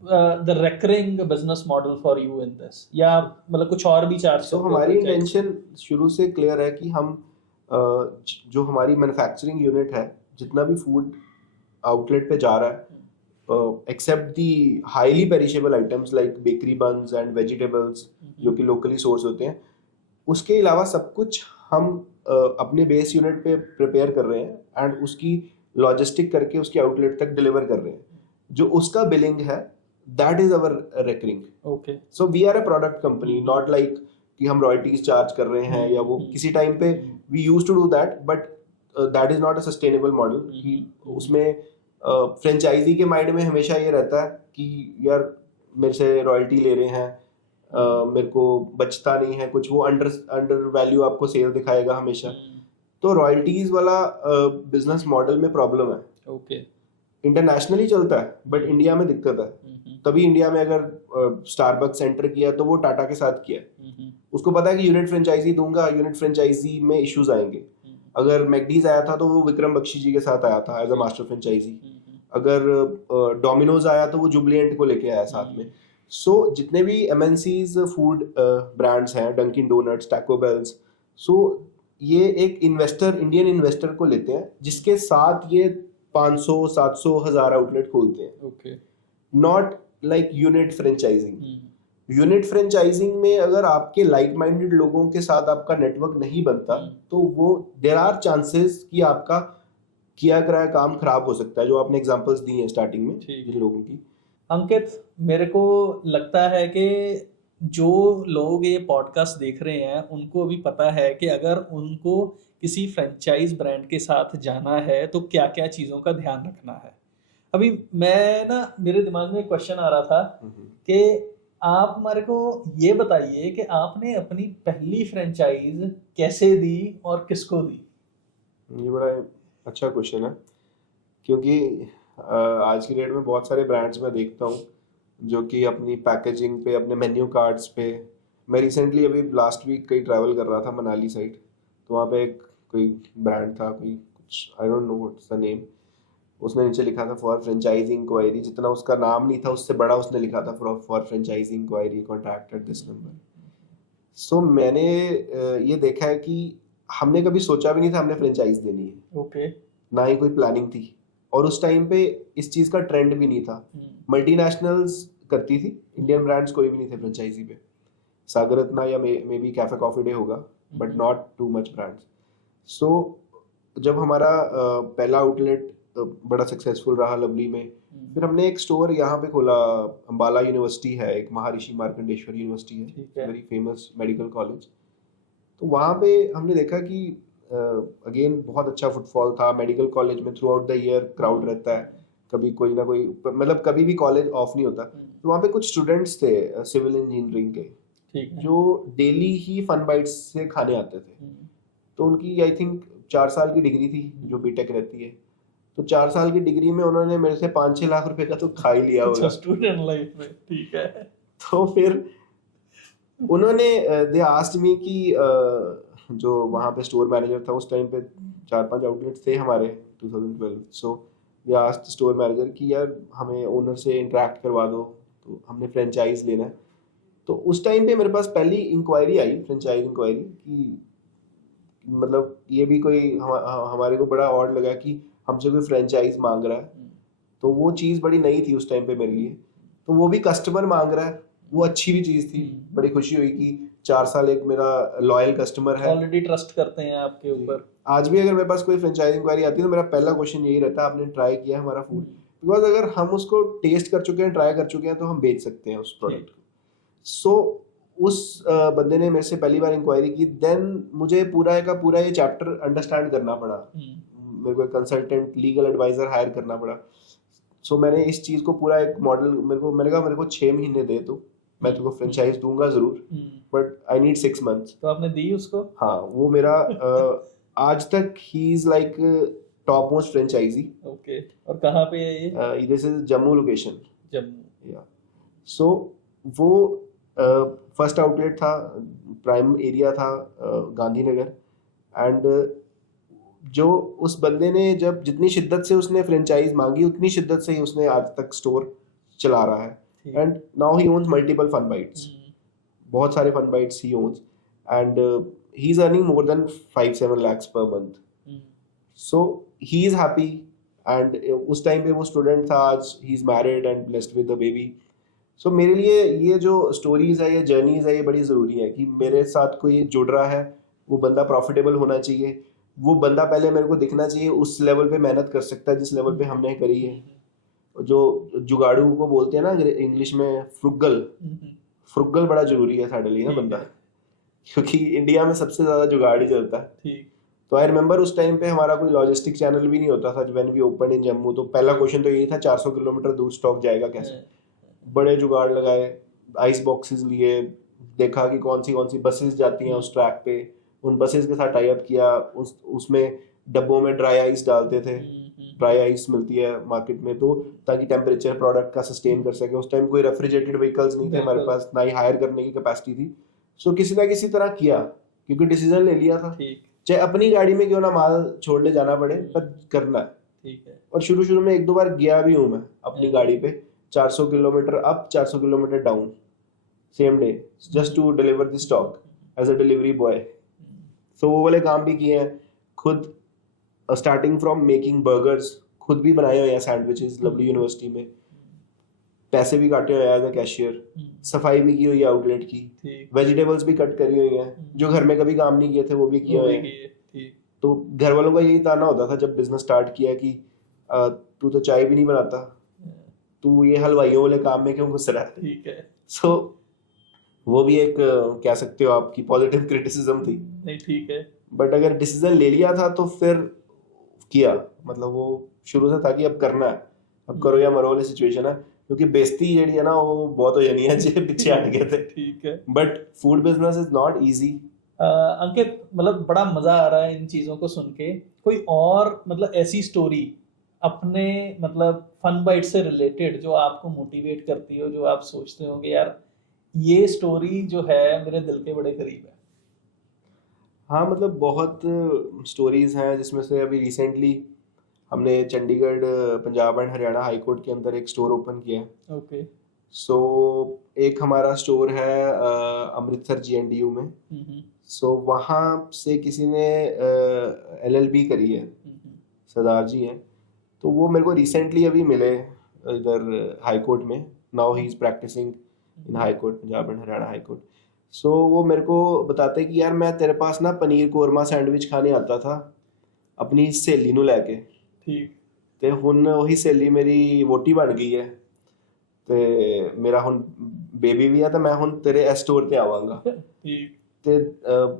the recurring business model for you in this, या मतलब कुछ और भी चार्ज? तो हमारी इंटेंशन शुरू से क्लियर है कि हम जो हमारी मैन्युफैक्चरिंग यूनिट है, जितना भी फूड आउटलेट पे जा रहा है, except the highly perishable items like bakery buns and vegetables जो कि लोकली सोर्स होते हैं, उसके अलावा सब कुछ हम अपने बेस यूनिट पे प्रिपेयर कर रहे हैं एंड उसकी लॉजिस्टिक करके उसके आउटलेट तक डिलीवर कर रहे हैं। जो उसका बिलिंग है that is our recurring. Okay. So we are a product company, not like कि हम royalties charge कर रहे हैं या वो किसी टाइम पे we used to do that, but that is not a sustainable model. कि उसमें फ्रेंचाइजी के माइंड में हमेशा ये रहता है कि यार मेरे से रॉयल्टी ले रहे हैं, मेरे को बचता नहीं है कुछ, वो अंडर वैल्यू आपको सेल दिखाएगा हमेशा। तो रॉयल्टीज वाला बिजनेस मॉडल में प्रॉब्लम है। Okay. इंटरनेशनली चलता है बट इंडिया में दिक्कत है। तभी इंडिया में अगर स्टारबक्स एंटर किया तो वो टाटा के साथ किया। उसको पता है कि यूनिट फ्रेंचाइजी दूंगा, यूनिट फ्रेंचाइजी में इश्यूज आएंगे। अगर मैकडीज आया था तो वो विक्रम बख्शी जी के साथ आया था एज अ मास्टर फ्रेंचाइजी। अगर डोमिनोज आया तो वो जुबलिएंट को लेके आया साथ में। सो जितने भी एमएनसीज फूड ब्रांड्स हैं, डंकिन डोनट्स, टैको बेल्स, सो ये एक इन्वेस्टर, इंडियन इन्वेस्टर को लेते हैं जिसके साथ ये 500, 700, 1000 आउटलेट खोलते हैं। Okay, not like unit franchising. Unit franchising में अगर आपके लाइक माइंडेड लोगों के साथ आपका नेटवर्क नहीं बनता तो वो देयर आर चांसेस कि आपका किया कराया काम खराब हो सकता है, जो आपने एग्जांपल्स दी हैं स्टार्टिंग में जिन लोगों की। अंकित, मेरे को लगता है कि जो लोग ये पॉडकास्ट देख रहे हैं उनको भी पता है कि अगर उनको किसी फ्रेंचाइज ब्रांड के साथ जाना है तो क्या क्या चीज़ों का ध्यान रखना है। अभी मेरे दिमाग में एक क्वेश्चन आ रहा था कि आप हमारे को ये बताइए कि आपने अपनी पहली फ्रेंचाइज कैसे दी और किसको दी। ये बड़ा अच्छा क्वेश्चन है, क्योंकि आज की डेट में बहुत सारे ब्रांड्स मैं देखता हूँ जो कि अपनी पैकेजिंग पे, अपने मेन्यू कार्ड्स पे, मैं रिसेंटली अभी लास्ट वीक कहीं ट्रैवल कर रहा था मनाली साइड, तो वहाँ पे एक कोई ब्रांड था, कोई कुछ I don't know what's the name, उसने नीचे लिखा था फॉर फ्रेंचाइजी इंक्वायरी। जितना उसका नाम नहीं था उससे बड़ा उसने लिखा था for franchisee enquiry contact at this number. So मैंने ये देखा है कि हमने कभी सोचा भी नहीं था हमने फ्रेंचाइज देनी है। ओके, ना ही कोई प्लानिंग थी, और उस टाइम पे इस चीज़ का ट्रेंड भी नहीं था। मल्टीनेशनल्स करती थी, इंडियन ब्रांड्स कोई भी नहीं थे फ्रेंचाइजी पे। सागर रत्ना या maybe Café Coffee Day होगा, but not too much brands. So जब हमारा पहला आउटलेट बड़ा सक्सेसफुल रहा लवली में, फिर हमने एक स्टोर यहाँ पे खोला। अंबाला यूनिवर्सिटी है, एक महर्षि मार्कंडेश्वर यूनिवर्सिटी है, वेरी फेमस मेडिकल कॉलेज। तो वहाँ पे हमने देखा कि अगेन बहुत अच्छा फुटफॉल था। मेडिकल कॉलेज में through out the year crowd रहता है, कभी कोई ना कोई, मतलब कभी भी कॉलेज ऑफ नहीं होता। तो वहाँ पे कुछ स्टूडेंट्स थे सिविल इंजीनियरिंग के, जो डेली ही फन बाइट्स से खाने आते थे। तो उनकी आई थिंक 4 साल की डिग्री थी जो बीटेक रहती है। तो 4 साल की डिग्री में उन्होंने मेरे से 5-6 लाख रुपए का तो खा ही लिया होगा स्टूडेंट लाइफ में। ठीक है। तो फिर उन्होंने दे आस्क्ड मी कि जो वहाँ पे स्टोर मैनेजर था, उस टाइम पे 4-5 आउटलेट्स थे हमारे 2012। सो दे आस्क्ड स्टोर मैनेजर कि यार हमें ओनर से इंटरेक्ट करवा दो, तो हमने फ्रेंचाइज लेना है। तो उस टाइम पे मेरे पास पहली इंक्वायरी आई, फ्रेंचाइज इंक्वायरी, कि मतलब ये भी कोई हमारे को बड़ा ऑड लगा कि हमसे कोई फ्रेंचाइज मांग रहा है। तो वो चीज़ बड़ी नई थी उस टाइम पे मेरे लिए। तो वो भी कस्टमर मांग रहा है, वो अच्छी भी चीज़ थी। बड़ी खुशी हुई कि 4 साल एक मेरा लॉयल कस्टमर है, ऑलरेडी ट्रस्ट करते हैं आपके ऊपर। आज भी अगर मेरे पास कोई फ्रेंचाइज इंक्वायरी आती है तो मेरा पहला क्वेश्चन यही रहता है, आपने ट्राई किया है हमारा फूड? बिकॉज अगर हम उसको टेस्ट कर चुके हैं, ट्राई कर चुके हैं, तो हम बेच सकते हैं उस प्रोडक्ट को। सो उस बंदे ने मेरे से पहली बार इंक्वायरी की। देन मुझे पूरा का पूरा ये चैप्टर अंडरस्टैंड करना पड़ा। मेरे को कंसल्टेंट, लीगल एडवाइजर हायर करना पड़ा। सो मैंने इस चीज़ को पूरा एक मॉडल, मैंने कहा मेरे को 6 महीने दे, तो मैं तुमको फ्रेंचाइज दूंगा जरूर, बट आई नीड 6 मंथ्स। तो आपने दी उसको? हाँ, वो मेरा आज तक ही is like top most franchisee. Okay, और कहाँ पे है ये? This is Jammu location. Jammu, yeah so वो फर्स्ट आउटलेट था, प्राइम एरिया था गांधीनगर। एंड जो उस बंदे ने जब जितनी शिद्दत से उसने फ्रेंचाइज मांगी, उतनी शिद्दत से ही उसने आज तक स्टोर चला रहा है। And now he owns multiple Fun Bites, बहुत सारे Fun Bites he owns, and he is earning more than 5-7 lakhs per month. So he is happy. And उस टाइम पे वो स्टूडेंट था, आज he is married and blessed with the baby. So मेरे लिए ये जो स्टोरीज है, ये जर्नीज है, ये बड़ी ज़रूरी है कि मेरे साथ कोई जुड़ रहा है, वो बंदा प्रॉफिटेबल होना चाहिए, वो बंदा पहले मेरे को दिखना चाहिए उस लेवल पे मेहनत कर सकता है जिस लेवल पे हमने करी है। जो जुगाड़ू को बोलते हैं ना इंग्लिश में, फ्रुगल बड़ा जरूरी है साढ़े लिए ना बंदा, क्योंकि इंडिया में सबसे ज़्यादा जुगाड़ ही चलता है। तो आई रिमेंबर उस टाइम पे हमारा कोई लॉजिस्टिक चैनल भी नहीं होता था when we open in Jammu. तो पहला क्वेश्चन तो यही था, 400 किलोमीटर दूर स्टॉक जाएगा कैसे? बड़े जुगाड़ लगाए, आइस बॉक्सेस लिए, देखा कि कौन सी बसेस जाती हैं उस ट्रैक पे, उन बसेस के साथ टाई अप किया, उसमें डब्बों में ड्राई आइस डालते थे। ड्राई आइस मिलती है मार्केट में, तो ताकि टेम्परेचर प्रोडक्ट का सस्टेन कर सके। उस टाइम कोई रेफ्रिजरेटेड व्हीकल्स नहीं थे हमारे बिल्कुल। पास, ना ही हायर करने की कैपेसिटी थी। सो किसी ना किसी तरह किया, क्योंकि डिसीजन ले लिया था, ठीक चाहे अपनी गाड़ी में क्यों ना माल छोड़ने जाना पड़े, पर करना है। ठीक है। और शुरू शुरू में 1-2 बार गया भी हूँ मैं अपनी हम्म। गाड़ी पे, 400 kilometre up 400 kilometre down same day, just to deliver the stock as a delivery boy. So वो वाले काम भी किए हैं खुद, स्टार्टिंग फ्रॉम मेकिंग बर्गर्स, खुद भी बनाए हुए हैं सैंडविचेस लवली यूनिवर्सिटी में, पैसे भी काटे हुए हैं एज अ कैशियर, सफाई भी की हुई है आउटलेट की, ठीक। वेजिटेबल्स भी कट करी हुई हैं, जो घर में कभी काम नहीं किए थे वो भी किए वो हुए भी हैं। किए, ठीक। तो घर वालों का यही ताना होता था जब बिजनेस स्टार्ट किया कि तू तो चाय भी नहीं बनाता, तू ये हलवाइयों वाले काम में क्यों घुस रहा है। ठीक है। सो वो भी एक कह सकते हो आपकी पॉजिटिव क्रिटिसिज्म थी। नहीं ठीक है। बट अगर डिसीजन ले लिया था तो फिर किया, मतलब वो शुरू से था कि अब करना है, अब करो या मरो वाली सिचुएशन है, क्योंकि बेइज्जती जेडी है ना वो बहुत हो जानी है जे पीछे हट गए थे। ठीक है। But food business is not easy. Ankit, मतलब बड़ा मजा आ रहा है इन चीजों को सुन के। कोई और मतलब ऐसी स्टोरी अपने मतलब फन बाइट से रिलेटेड जो आपको मोटिवेट करती हो, जो आप सोचते हो कि यार ये स्टोरी जो है मेरे दिल के बड़े करीब है? हाँ, मतलब बहुत स्टोरीज हैं, जिसमें से अभी रिसेंटली हमने Chandigarh Punjab and Haryana high court के अंदर एक स्टोर ओपन किया है। ओके। सो एक हमारा स्टोर है अमृतसर GNDU में। सो वहाँ से किसी ने LLB करी है, सरदार जी हैं, तो वो मेरे को रिसेंटली अभी मिले इधर हाई कोर्ट में। Now he is practising in high court, Punjab and Haryana high court. So वो मेरे को बताते कि यार मैं तेरे पास ना पनीर कोरमा सैंडविच खाने आता था अपनी सहेली ਨੂੰ ਲੈ ਕੇ, ठीक। ਤੇ ਹੁਣ ਉਹੀ ਸਹੇਲੀ ਮੇਰੀ ਵੋਟੀ ਬਣ ਗਈ ਹੈ, ਤੇ ਮੇਰਾ ਹੁਣ ਬੇਬੀ ਵੀ ਆ, ਤੇ ਮੈਂ ਹੁਣ ਤੇਰੇ ਇਸ ਸਟੋਰ ਤੇ ਆਵਾਂਗਾ। ठीक। ਤੇ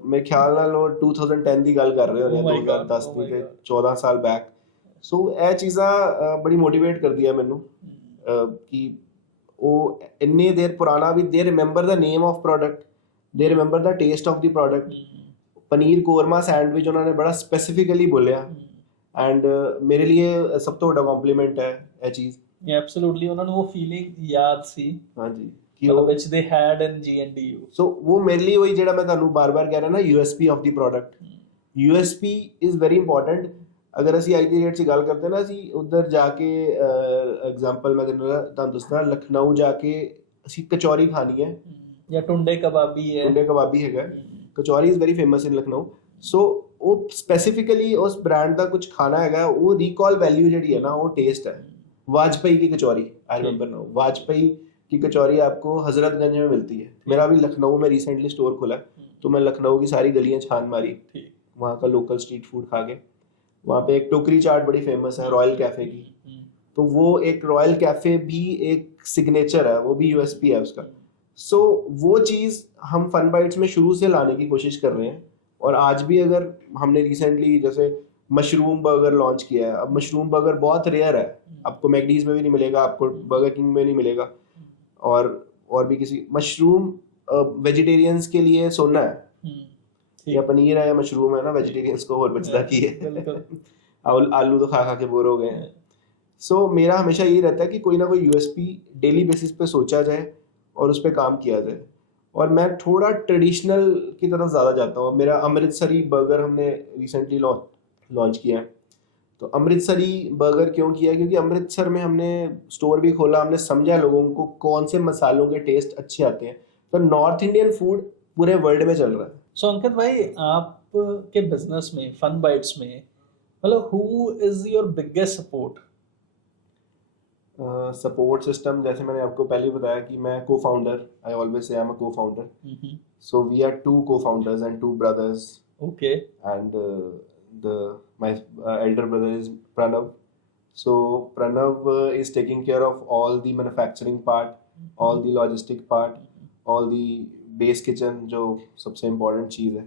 ਮੇਰੇ ਖਿਆਲ ਨਾਲ ਉਹ 2010 ਦੀ ਗੱਲ ਕਰ ਰਹੇ ਹੋਣੇ, Oh my God, 2010 oh the, my ਤੇ God। 14 ਸਾਲ ਬੈਕ। ਸੋ ਇਹ ਚੀਜ਼ਾਂ ਬੜੀ ਮੋਟੀਵੇਟ ਕਰਦੀਆਂ ਮੈਨੂੰ, ਕਿ ਉਹ ਇੰਨੀ ਦੇਰ ਪੁਰਾਣਾ ਵੀ, they remember the name of product, they remember the taste of the product. Paneer korma sandwich ਉਹਨਾਂ ਨੇ ਬੜਾ ਸਪੈਸੀਫਿਕਲੀ ਬੋਲਿਆ, ਐਂਡ ਮੇਰੇ ਲਈ ਸਭ ਤੋਂ ਵੱਡਾ ਕੰਪਲੀਮੈਂਟ ਹੈ ਇਹ ਚੀਜ਼। ਐਬਸੋਲੂਟਲੀ, ਉਹਨਾਂ ਨੂੰ ਉਹ ਫੀਲਿੰਗ ਯਾਦ ਸੀ ਹਾਂਜੀ, ਕਿ ਮਤਲਬ ਉਹ which they had in GNDU। ਸੋ ਉਹ ਮੇਰੇ ਲਈ ਉਹੀ ਜਿਹੜਾ ਮੈਂ ਤੁਹਾਨੂੰ ਬਾਰ-ਬਾਰ ਕਹਿ ਰਿਹਾ ਨਾ, USP of the product. USP is very important. ਅਗਰ ਅਸੀਂ ਅੱਜ ਦੀ ਡੇਟ 'ਚ ਗੱਲ ਕਰਦੇ ਨਾ, ਅਸੀਂ ਉੱਧਰ ਜਾ ਕੇ ਐਗਜ਼ਾਮਪਲ ਮੈਂ ਤੁਹਾਨੂੰ ਦੱਸਦਾ, ਲਖਨਊ ਜਾ ਕੇ ਅਸੀਂ ਕਚੌਰੀ ਖਾਣੀ ਹੈ, ਜਾਂ ਟੁੰਡੇ ਕਬਾਬੀ ਹੈ। ਟੁੰਡੇ ਕਬਾਬੀ ਹੈਗਾ, ਕਚੌਰੀ is very famous in Lucknow. ਸੋ ਉਹ ਸਪੈਸੀਫਿਕਲੀ ਉਸ ਬ੍ਰਾਂਡ ਦਾ ਕੁਝ ਖਾਣਾ ਹੈਗਾ, ਉਹ ਰੀਕॉल ਵैल्यू ਜਿਹੜੀ है ना, वो टेस्ट है। वाजपेयी की कचौरी, आई रिमेंबर नाउ, वाजपेयी की कचौरी आपको हजरतगंज में मिलती है। मेरा अभी लखनऊ में रिसेंटली स्टोर खुला है, तो मैं लखनऊ की सारी गलियां छान मारी, वहाँ का लोकल स्ट्रीट फूड खा के। वहाँ पे एक टोकरी चाट बड़ी फेमस है रॉयल कैफे की, तो वो एक रॉयल कैफे भी एक सिग्नेचर है, वो भी USP है उसका। सो वो चीज़ हम फन बाइट्स में शुरू से लाने की कोशिश कर रहे हैं। और आज भी अगर हमने रिसेंटली जैसे मशरूम बर्गर लॉन्च किया है, अब मशरूम बर्गर बहुत रेयर है, आपको मैकडीज में भी नहीं मिलेगा, आपको बर्गर किंग में नहीं मिलेगा, और भी किसी। मशरूम वेजिटेरियंस के लिए सोना है, या पनीर है या मशरूम है ना, वेजिटेरियंस को और बचता की है। आलू तो खा खा के बोर हो गए हैं। सो मेरा हमेशा यही रहता है कि कोई ना कोई USP डेली बेसिस पे सोचा जाए और उस पर काम किया जाए। और मैं थोड़ा ट्रेडिशनल की तरफ ज़्यादा जाता हूँ। मेरा अमृतसरी बर्गर हमने रिसेंटली लॉन्च किया है। तो अमृतसरी बर्गर क्यों किया? क्योंकि अमृतसर में हमने स्टोर भी खोला, हमने समझा लोगों को कौन से मसालों के टेस्ट अच्छे आते हैं। तो नॉर्थ इंडियन फूड पूरे वर्ल्ड में चल रहा है। सो अंकित भाई, आप के बिजनेस में, फन बाइट्स में, मतलब who is your biggest support? Support system, जैसे मैंने आपको पहले ही बताया कि मैं co-founder, I always say I am a co-founder. So we are 2 co-founders and 2 brothers. Okay. And my elder brother is Pranav. So Pranav is taking care of all the manufacturing part, all the logistic part, all the base kitchen, जो सबसे important चीज़ है.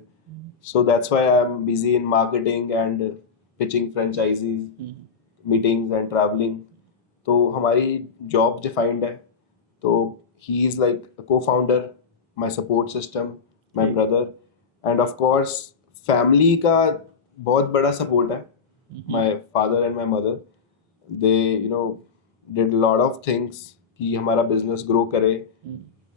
So that's why I am busy in marketing and pitching franchisees, meetings and traveling. तो हमारी जॉब डिफाइंड है। तो he is like a co-founder, my support system, my brother, and of course family का बहुत बड़ा सपोर्ट है. My father and my mother, they did lot of things कि हमारा बिजनेस ग्रो करे.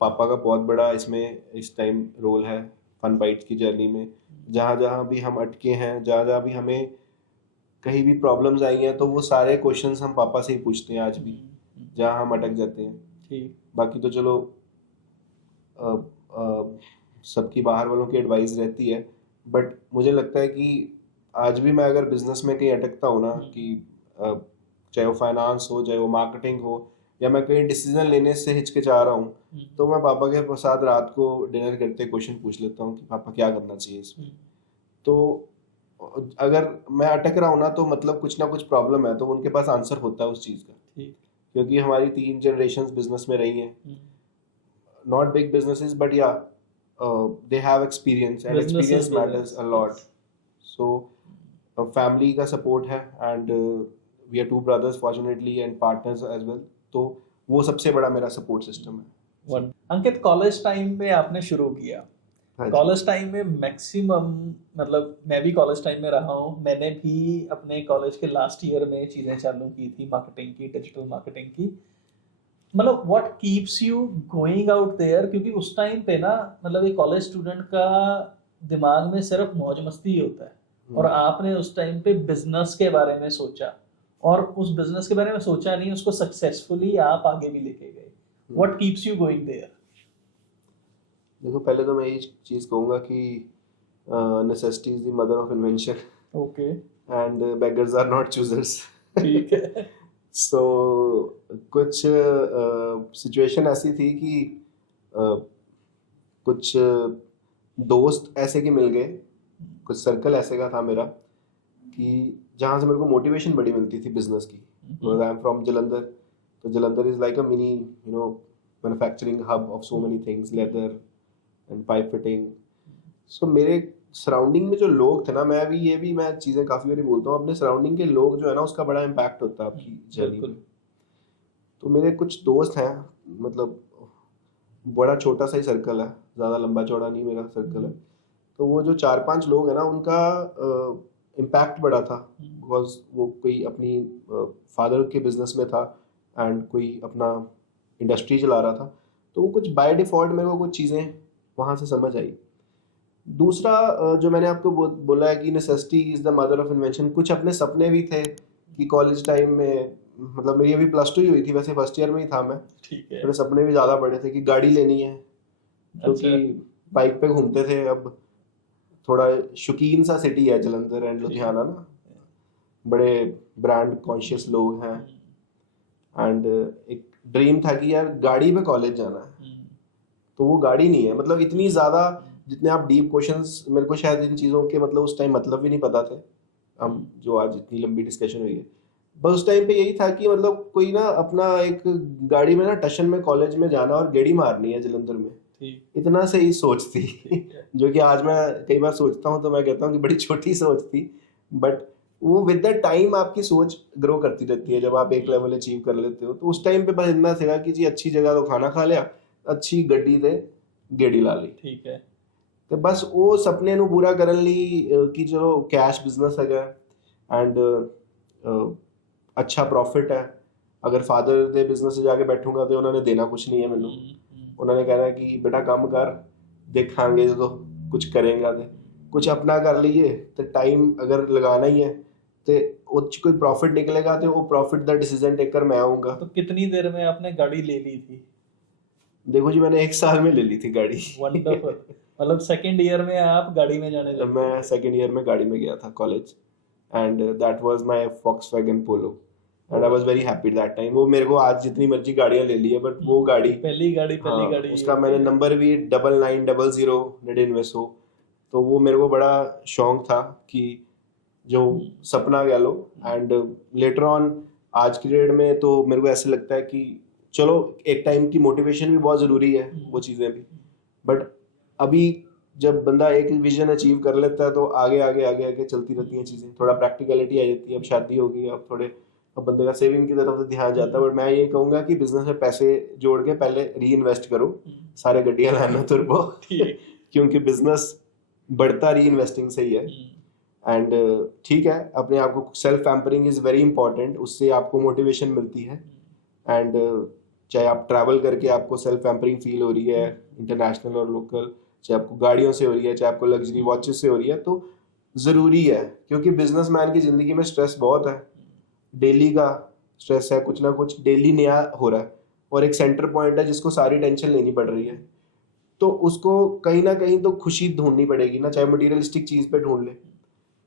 पापा का बहुत बड़ा इसमें इस टाइम रोल है फन बाइट्स की जर्नी में. जहाँ जहाँ भी हम अटके हैं, जहाँ जहाँ भी हमें कहीं भी प्रॉब्लम्स आई हैं, तो वो सारे क्वेश्चंस हम पापा से ही पूछते हैं आज भी, जहाँ हम अटक जाते हैं. ठीक. बाकी तो चलो सबकी बाहर वालों की एडवाइस रहती है, बट मुझे लगता है कि आज भी मैं अगर बिजनेस में कहीं अटकता हूँ ना, कि चाहे वो फाइनेंस हो, चाहे वो मार्केटिंग हो, या मैं कहीं डिसीजन लेने से हिचकिचा रहा हूँ, तो मैं पापा के साथ रात को डिनर करते क्वेश्चन पूछ लेता हूँ कि पापा क्या करना चाहिए इसमें. तो अगर मैं अटक रहा हूँ ना, तो मतलब कुछ ना कुछ प्रॉब्लम है, तो उनके पास आंसर होता है उस चीज़ का. क्योंकि हमारी 3 जनरेशन्स बिजनेस में रही हैं. Not big businesses, but yeah they have experience, and experience matters a lot. So family का सपोर्ट है, and we are 2 brothers fortunately, and partners as well. तो वो सबसे बड़ा मेरा सपोर्ट सिस्टम है. अंकित, कॉलेज टाइम में आपने शुरू किया. कॉलेज टाइम में मैक्सिमम, मतलब मैं भी कॉलेज टाइम में रहा हूँ, मैंने भी अपने कॉलेज के लास्ट ईयर में चीज़ें चालू की थी मार्केटिंग की, डिजिटल मार्केटिंग की. मतलब what keeps you going out there, क्योंकि उस टाइम पे ना, मतलब एक कॉलेज स्टूडेंट का दिमाग में सिर्फ मौज मस्ती ही होता है, और आपने उस टाइम पे बिजनेस के बारे में सोचा, और उस बिजनेस के बारे में सोचा नहीं, उसको सक्सेसफुली आप आगे भी लेके गए. What keeps you going there? देखो, पहले तो मैं ये चीज़ कहूँगा कि necessity is the mother of invention. Okay. And beggars are not choosers. ठीक है. सो कुछ सिचुएशन ऐसी थी कि कुछ दोस्त ऐसे के मिल गए, कुछ सर्कल ऐसे का था मेरा, कि जहाँ से मेरे को मोटिवेशन बड़ी मिलती थी बिजनेस की. आई एम फ्रॉम जलंधर, तो Jalandhar is like a mini manufacturing hub of so many things, leather and pipe fitting. So मेरे सराउंडिंग में जो लोग थे ना, मैं चीज़ें काफ़ी बारी बोलता हूँ, अपने सराउंडिंग के लोग जो है ना, उसका बड़ा इम्पैक्ट होता है आपकी जर्नी में. तो मेरे कुछ दोस्त हैं, मतलब बड़ा छोटा सा ही सर्कल है, ज़्यादा लंबा चौड़ा नहीं मेरा सर्कल है. तो वो जो 4-5 लोग हैं ना, उनका इम्पैक्ट बड़ा था, बिकॉज वो कोई अपनी फादर के बिजनेस में था, एंड कोई अपना इंडस्ट्री चला रहा था. तो वो कुछ बाय डिफॉल्ट मेरे को कुछ चीज़ें वहाँ से समझ आई. दूसरा जो मैंने आपको बोला है कि necessity is the mother of invention, कुछ अपने सपने भी थे कि कॉलेज टाइम में, मतलब मेरी अभी +2 ही हुई थी, वैसे फर्स्ट ईयर में ही था मैं. ठीक है. मेरे सपने भी ज़्यादा बड़े थे कि गाड़ी लेनी है, क्योंकि बाइक पे घूमते थे. अब थोड़ा शौकीन सा सिटी है जलंधर एंड लुधियाना ना, बड़े ब्रांड कॉन्शियस लोग हैं, एंड एक ड्रीम था कि यार गाड़ी पे कॉलेज जाना है. तो वो गाड़ी नहीं है, मतलब इतनी ज़्यादा, जितने आप डीप क्वेश्चंस, मेरे को शायद इन चीज़ों के मतलब उस टाइम मतलब भी नहीं पता थे, हम जो आज इतनी लंबी डिस्कशन हुई है. बस उस टाइम पे यही था कि मतलब कोई ना अपना एक गाड़ी में ना टशन में कॉलेज में जाना और गेड़ी मारनी है जलंधर में, इतना सही सोच थी. जो कि आज मैं कई बार सोचता हूँ तो मैं कहता हूँ कि बड़ी छोटी सोच थी, बट वो विद द टाइम आपकी सोच ग्रो करती रहती है. जब आप एक लेवल अचीव कर लेते हो, तो उस टाइम पे बस इतना था कि जी अच्छी जगह तो खाना खा लिया, अच्छी गड्डी दे गेड़ी ला ली. ठीक है. तो बस वो सपने नू पूरा करन ली कि चलो कैश बिजनेस है एंड अच्छा प्रॉफिट है. अगर फादर दे बिजनेस से जाके बैठूंगा तो उन्होंने देना कुछ नहीं है मैनू. उन्होंने कहना कि बेटा काम कर, देखांगे जो कुछ करेंगे, तो कुछ अपना कर लीए. तो टाइम अगर लगाना ही है तो कोई प्रॉफिट निकलेगा, तो वो प्रॉफिट दा डिसीजन टेकर मैं आऊँगा. तो कितनी देर में आपने गाड़ी ले ली थी? देखो जी, मैंने 1 साल में ले ली थी गाड़ी. वंडरफुल. मतलब सेकंड ईयर में आप गाड़ी में जाने लगे? मैं सेकंड ईयर में गाड़ी में गया था college, and that was my Volkswagen Polo, and I was very happy that time. वो मेरे को आज जितनी मर्जी गाड़ियां ले ली है, बट वो गाड़ी पहली गाड़ी उसका मैंने नंबर भी 990099 तो वो मेरे को बड़ा शौक था कि जो सपना कह लो. एंड लेटर ऑन आज की डेट में तो मेरे को ऐसे लगता है कि चलो एक टाइम की मोटिवेशन भी बहुत ज़रूरी है, वो चीज़ें भी, बट अभी जब बंदा एक विजन अचीव कर लेता है तो आगे आगे आगे आगे चलती रहती हैं चीज़ें. थोड़ा प्रैक्टिकलिटी आ जाती है, अब शादी होगी, अब बंदे का सेविंग की तरफ ध्यान जाता है. बट मैं ये कहूँगा कि बिजनेस में पैसे जोड़ के पहले री इन्वेस्ट करो, सारे गड्डियाँ लाना तुरबो, क्योंकि बिजनेस बढ़ता री इन्वेस्टिंग से ही है. एंड ठीक है, अपने आप को self pampering is very important, उससे आपको मोटिवेशन मिलती है। एंड चाहे आप ट्रैवल करके आपको सेल्फ पैम्परिंग फील हो रही है, इंटरनेशनल और लोकल, चाहे आपको गाड़ियों से हो रही है, चाहे आपको लग्जरी वॉचेस से हो रही है, तो ज़रूरी है, क्योंकि बिजनेसमैन की ज़िंदगी में स्ट्रेस बहुत है, डेली का स्ट्रेस है, कुछ ना कुछ डेली नया हो रहा है, और एक सेंटर पॉइंट है जिसको सारी टेंशन लेनी पड़ रही है, तो उसको कहीं ना कहीं तो खुशी ढूंढनी पड़ेगी ना, चाहे मटीरियलिस्टिक चीज़ पे ढूंढ ले,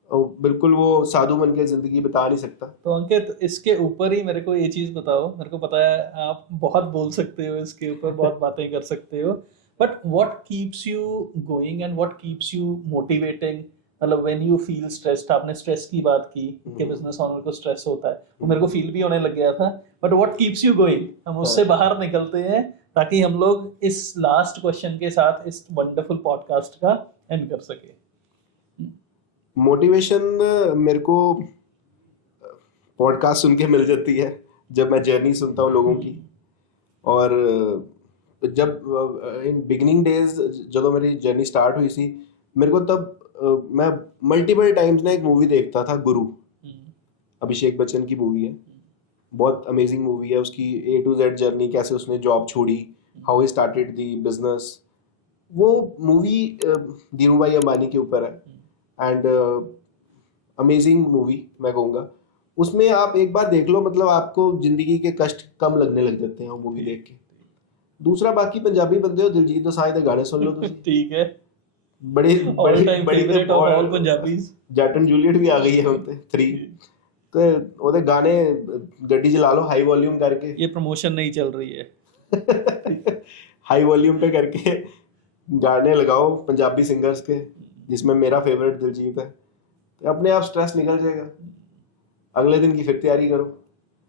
और बिल्कुल वो साधु बन के ज़िंदगी बिता नहीं सकता। तो अंकित, इसके ऊपर ही मेरे को ये चीज़ बताओ, मेरे को पता है आप बहुत बोल सकते हो इसके ऊपर, बहुत बातें कर सकते हो, but what keeps you going and what keeps you motivating? मतलब व्हेन यू फील स्ट्रेस्ड, आपने स्ट्रेस की बात की कि बिजनेस ओनर को स्ट्रेस होता है, वो मेरे को फील भी होने लग गया था, but what keeps you going, हम उससे बाहर निकलते हैं ताकि हम लोग इस लास्ट क्वेश्चन के साथ इस वंडरफुल पॉडकास्ट का एंड कर सके। मोटिवेशन मेरे को पॉडकास्ट सुन के मिल जाती है, जब मैं जर्नी सुनता हूँ लोगों की, और जब इन बिगिनिंग डेज जब मेरी जर्नी स्टार्ट हुई थी, मेरे को तब मैं मल्टीपल टाइम्स ना एक मूवी देखता था, गुरु, अभिषेक बच्चन की मूवी है, बहुत अमेजिंग मूवी है, उसकी A to Z जर्नी, कैसे उसने जॉब छोड़ी, how he started the business, वो मूवी धीरू भाई अंबानी के ऊपर है, एंड अमेजिंग मूवी मैं कहूँगा। उसमें आप एक बार देख लो, मतलब आपको जिंदगी के कष्ट कम लगने लग जाते हैं वो मूवी देख के। दूसरा, बाकी पंजाबी बंदे हो, दिलजीत दोसांझ के गाने सुन लो तुम। ठीक है, बड़ी all time favourite of all Punjabis, Jatt and Juliet भी आ गई है उनते 3, तो ਉਹਦੇ गाने ਗੱਡੀ चला लो हाई वॉल्यूम करके, ये प्रमोशन नहीं चल रही है, हाई वॉल्यूम पे करके गाने लगाओ पंजाबी सिंगर्स के, जिसमें मेरा फेवरेट दिलजीत है, तो अपने आप स्ट्रेस निकल जाएगा, अगले दिन की फिर तैयारी करो।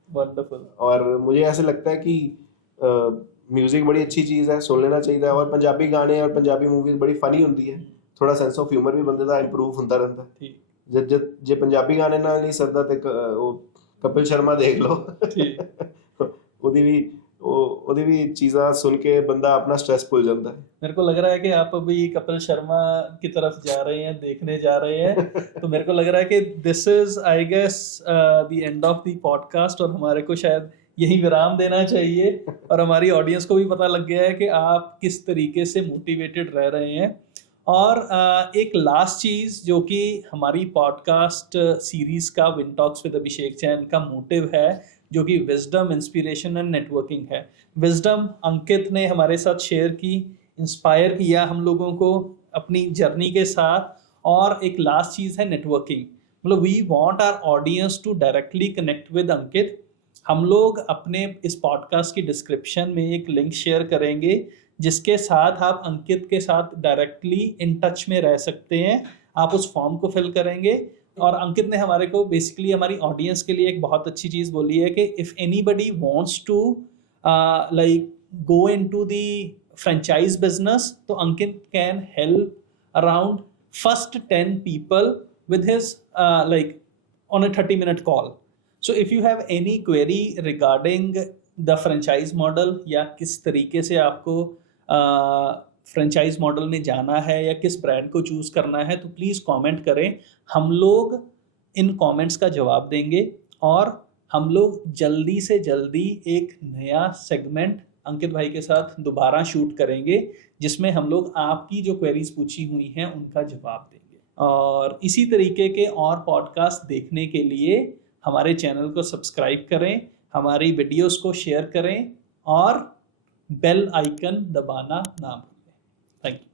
वंडरफुल। और मुझे ऐसे लगता है कि म्यूजिक बड़ी अच्छी चीज़ है, सुन लेना चाहिए, और पंजाबी गाने और पंजाबी मूवीज बड़ी फनी होती है, थोड़ा सेंस ऑफ ह्यूमर भी बंदे का इंप्रूव होता रहता है। जे पंजाबी गाने नाल नहीं सरदा ते कपिल शर्मा देख लो, ਉਹਦੀ ਵੀ चीज़ां सुन के बंदा अपना स्ट्रेस भूल जाता है। मेरे को लग रहा है कि आप अभी कपिल शर्मा की तरफ जा रहे हैं, देखने जा रहे हैं, तो मेरे को लग रहा है कि this is I guess the end of the podcast, और हमारे को शायद यही विराम देना चाहिए, और हमारी ऑडियंस को भी पता लग गया है कि आप किस तरीके से मोटिवेटेड रह रहे हैं। और एक लास्ट चीज़ जो कि हमारी पॉडकास्ट सीरीज़ का win Talks with Abhishek Jain का मोटिव है, जो कि विजडम, इंस्पिरेशन एंड नेटवर्किंग है। विजडम अंकित ने हमारे साथ शेयर की, इंस्पायर किया हम लोगों को अपनी जर्नी के साथ, और एक लास्ट चीज़ है नेटवर्किंग। मतलब we want our audience to directly connect with Ankit. हम लोग अपने इस पॉडकास्ट की डिस्क्रिप्शन में एक लिंक शेयर करेंगे, जिसके साथ आप अंकित के साथ डायरेक्टली इन टच में रह सकते हैं। आप उस फॉर्म को फिल करेंगे, और अंकित ने हमारे को बेसिकली हमारी ऑडियंस के लिए एक बहुत अच्छी चीज़ बोली है कि if anybody wants to like go into the franchise business, तो Ankit can help around first 10 people with his like on a 30-minute call. So if you have any query regarding the franchise model, या किस तरीके से आपको फ्रेंचाइज मॉडल में जाना है या किस ब्रांड को चूज़ करना है, तो प्लीज़ कमेंट करें, हम लोग इन कमेंट्स का जवाब देंगे, और हम लोग जल्दी से जल्दी एक नया सेगमेंट अंकित भाई के साथ दोबारा शूट करेंगे, जिसमें हम लोग आपकी जो क्वेरीज पूछी हुई हैं उनका जवाब देंगे। और इसी तरीके के और पॉडकास्ट देखने के लिए हमारे चैनल को सब्सक्राइब करें, हमारी वीडियोस को शेयर करें, और बेल आइकन दबाना ना भूलें। Thank you.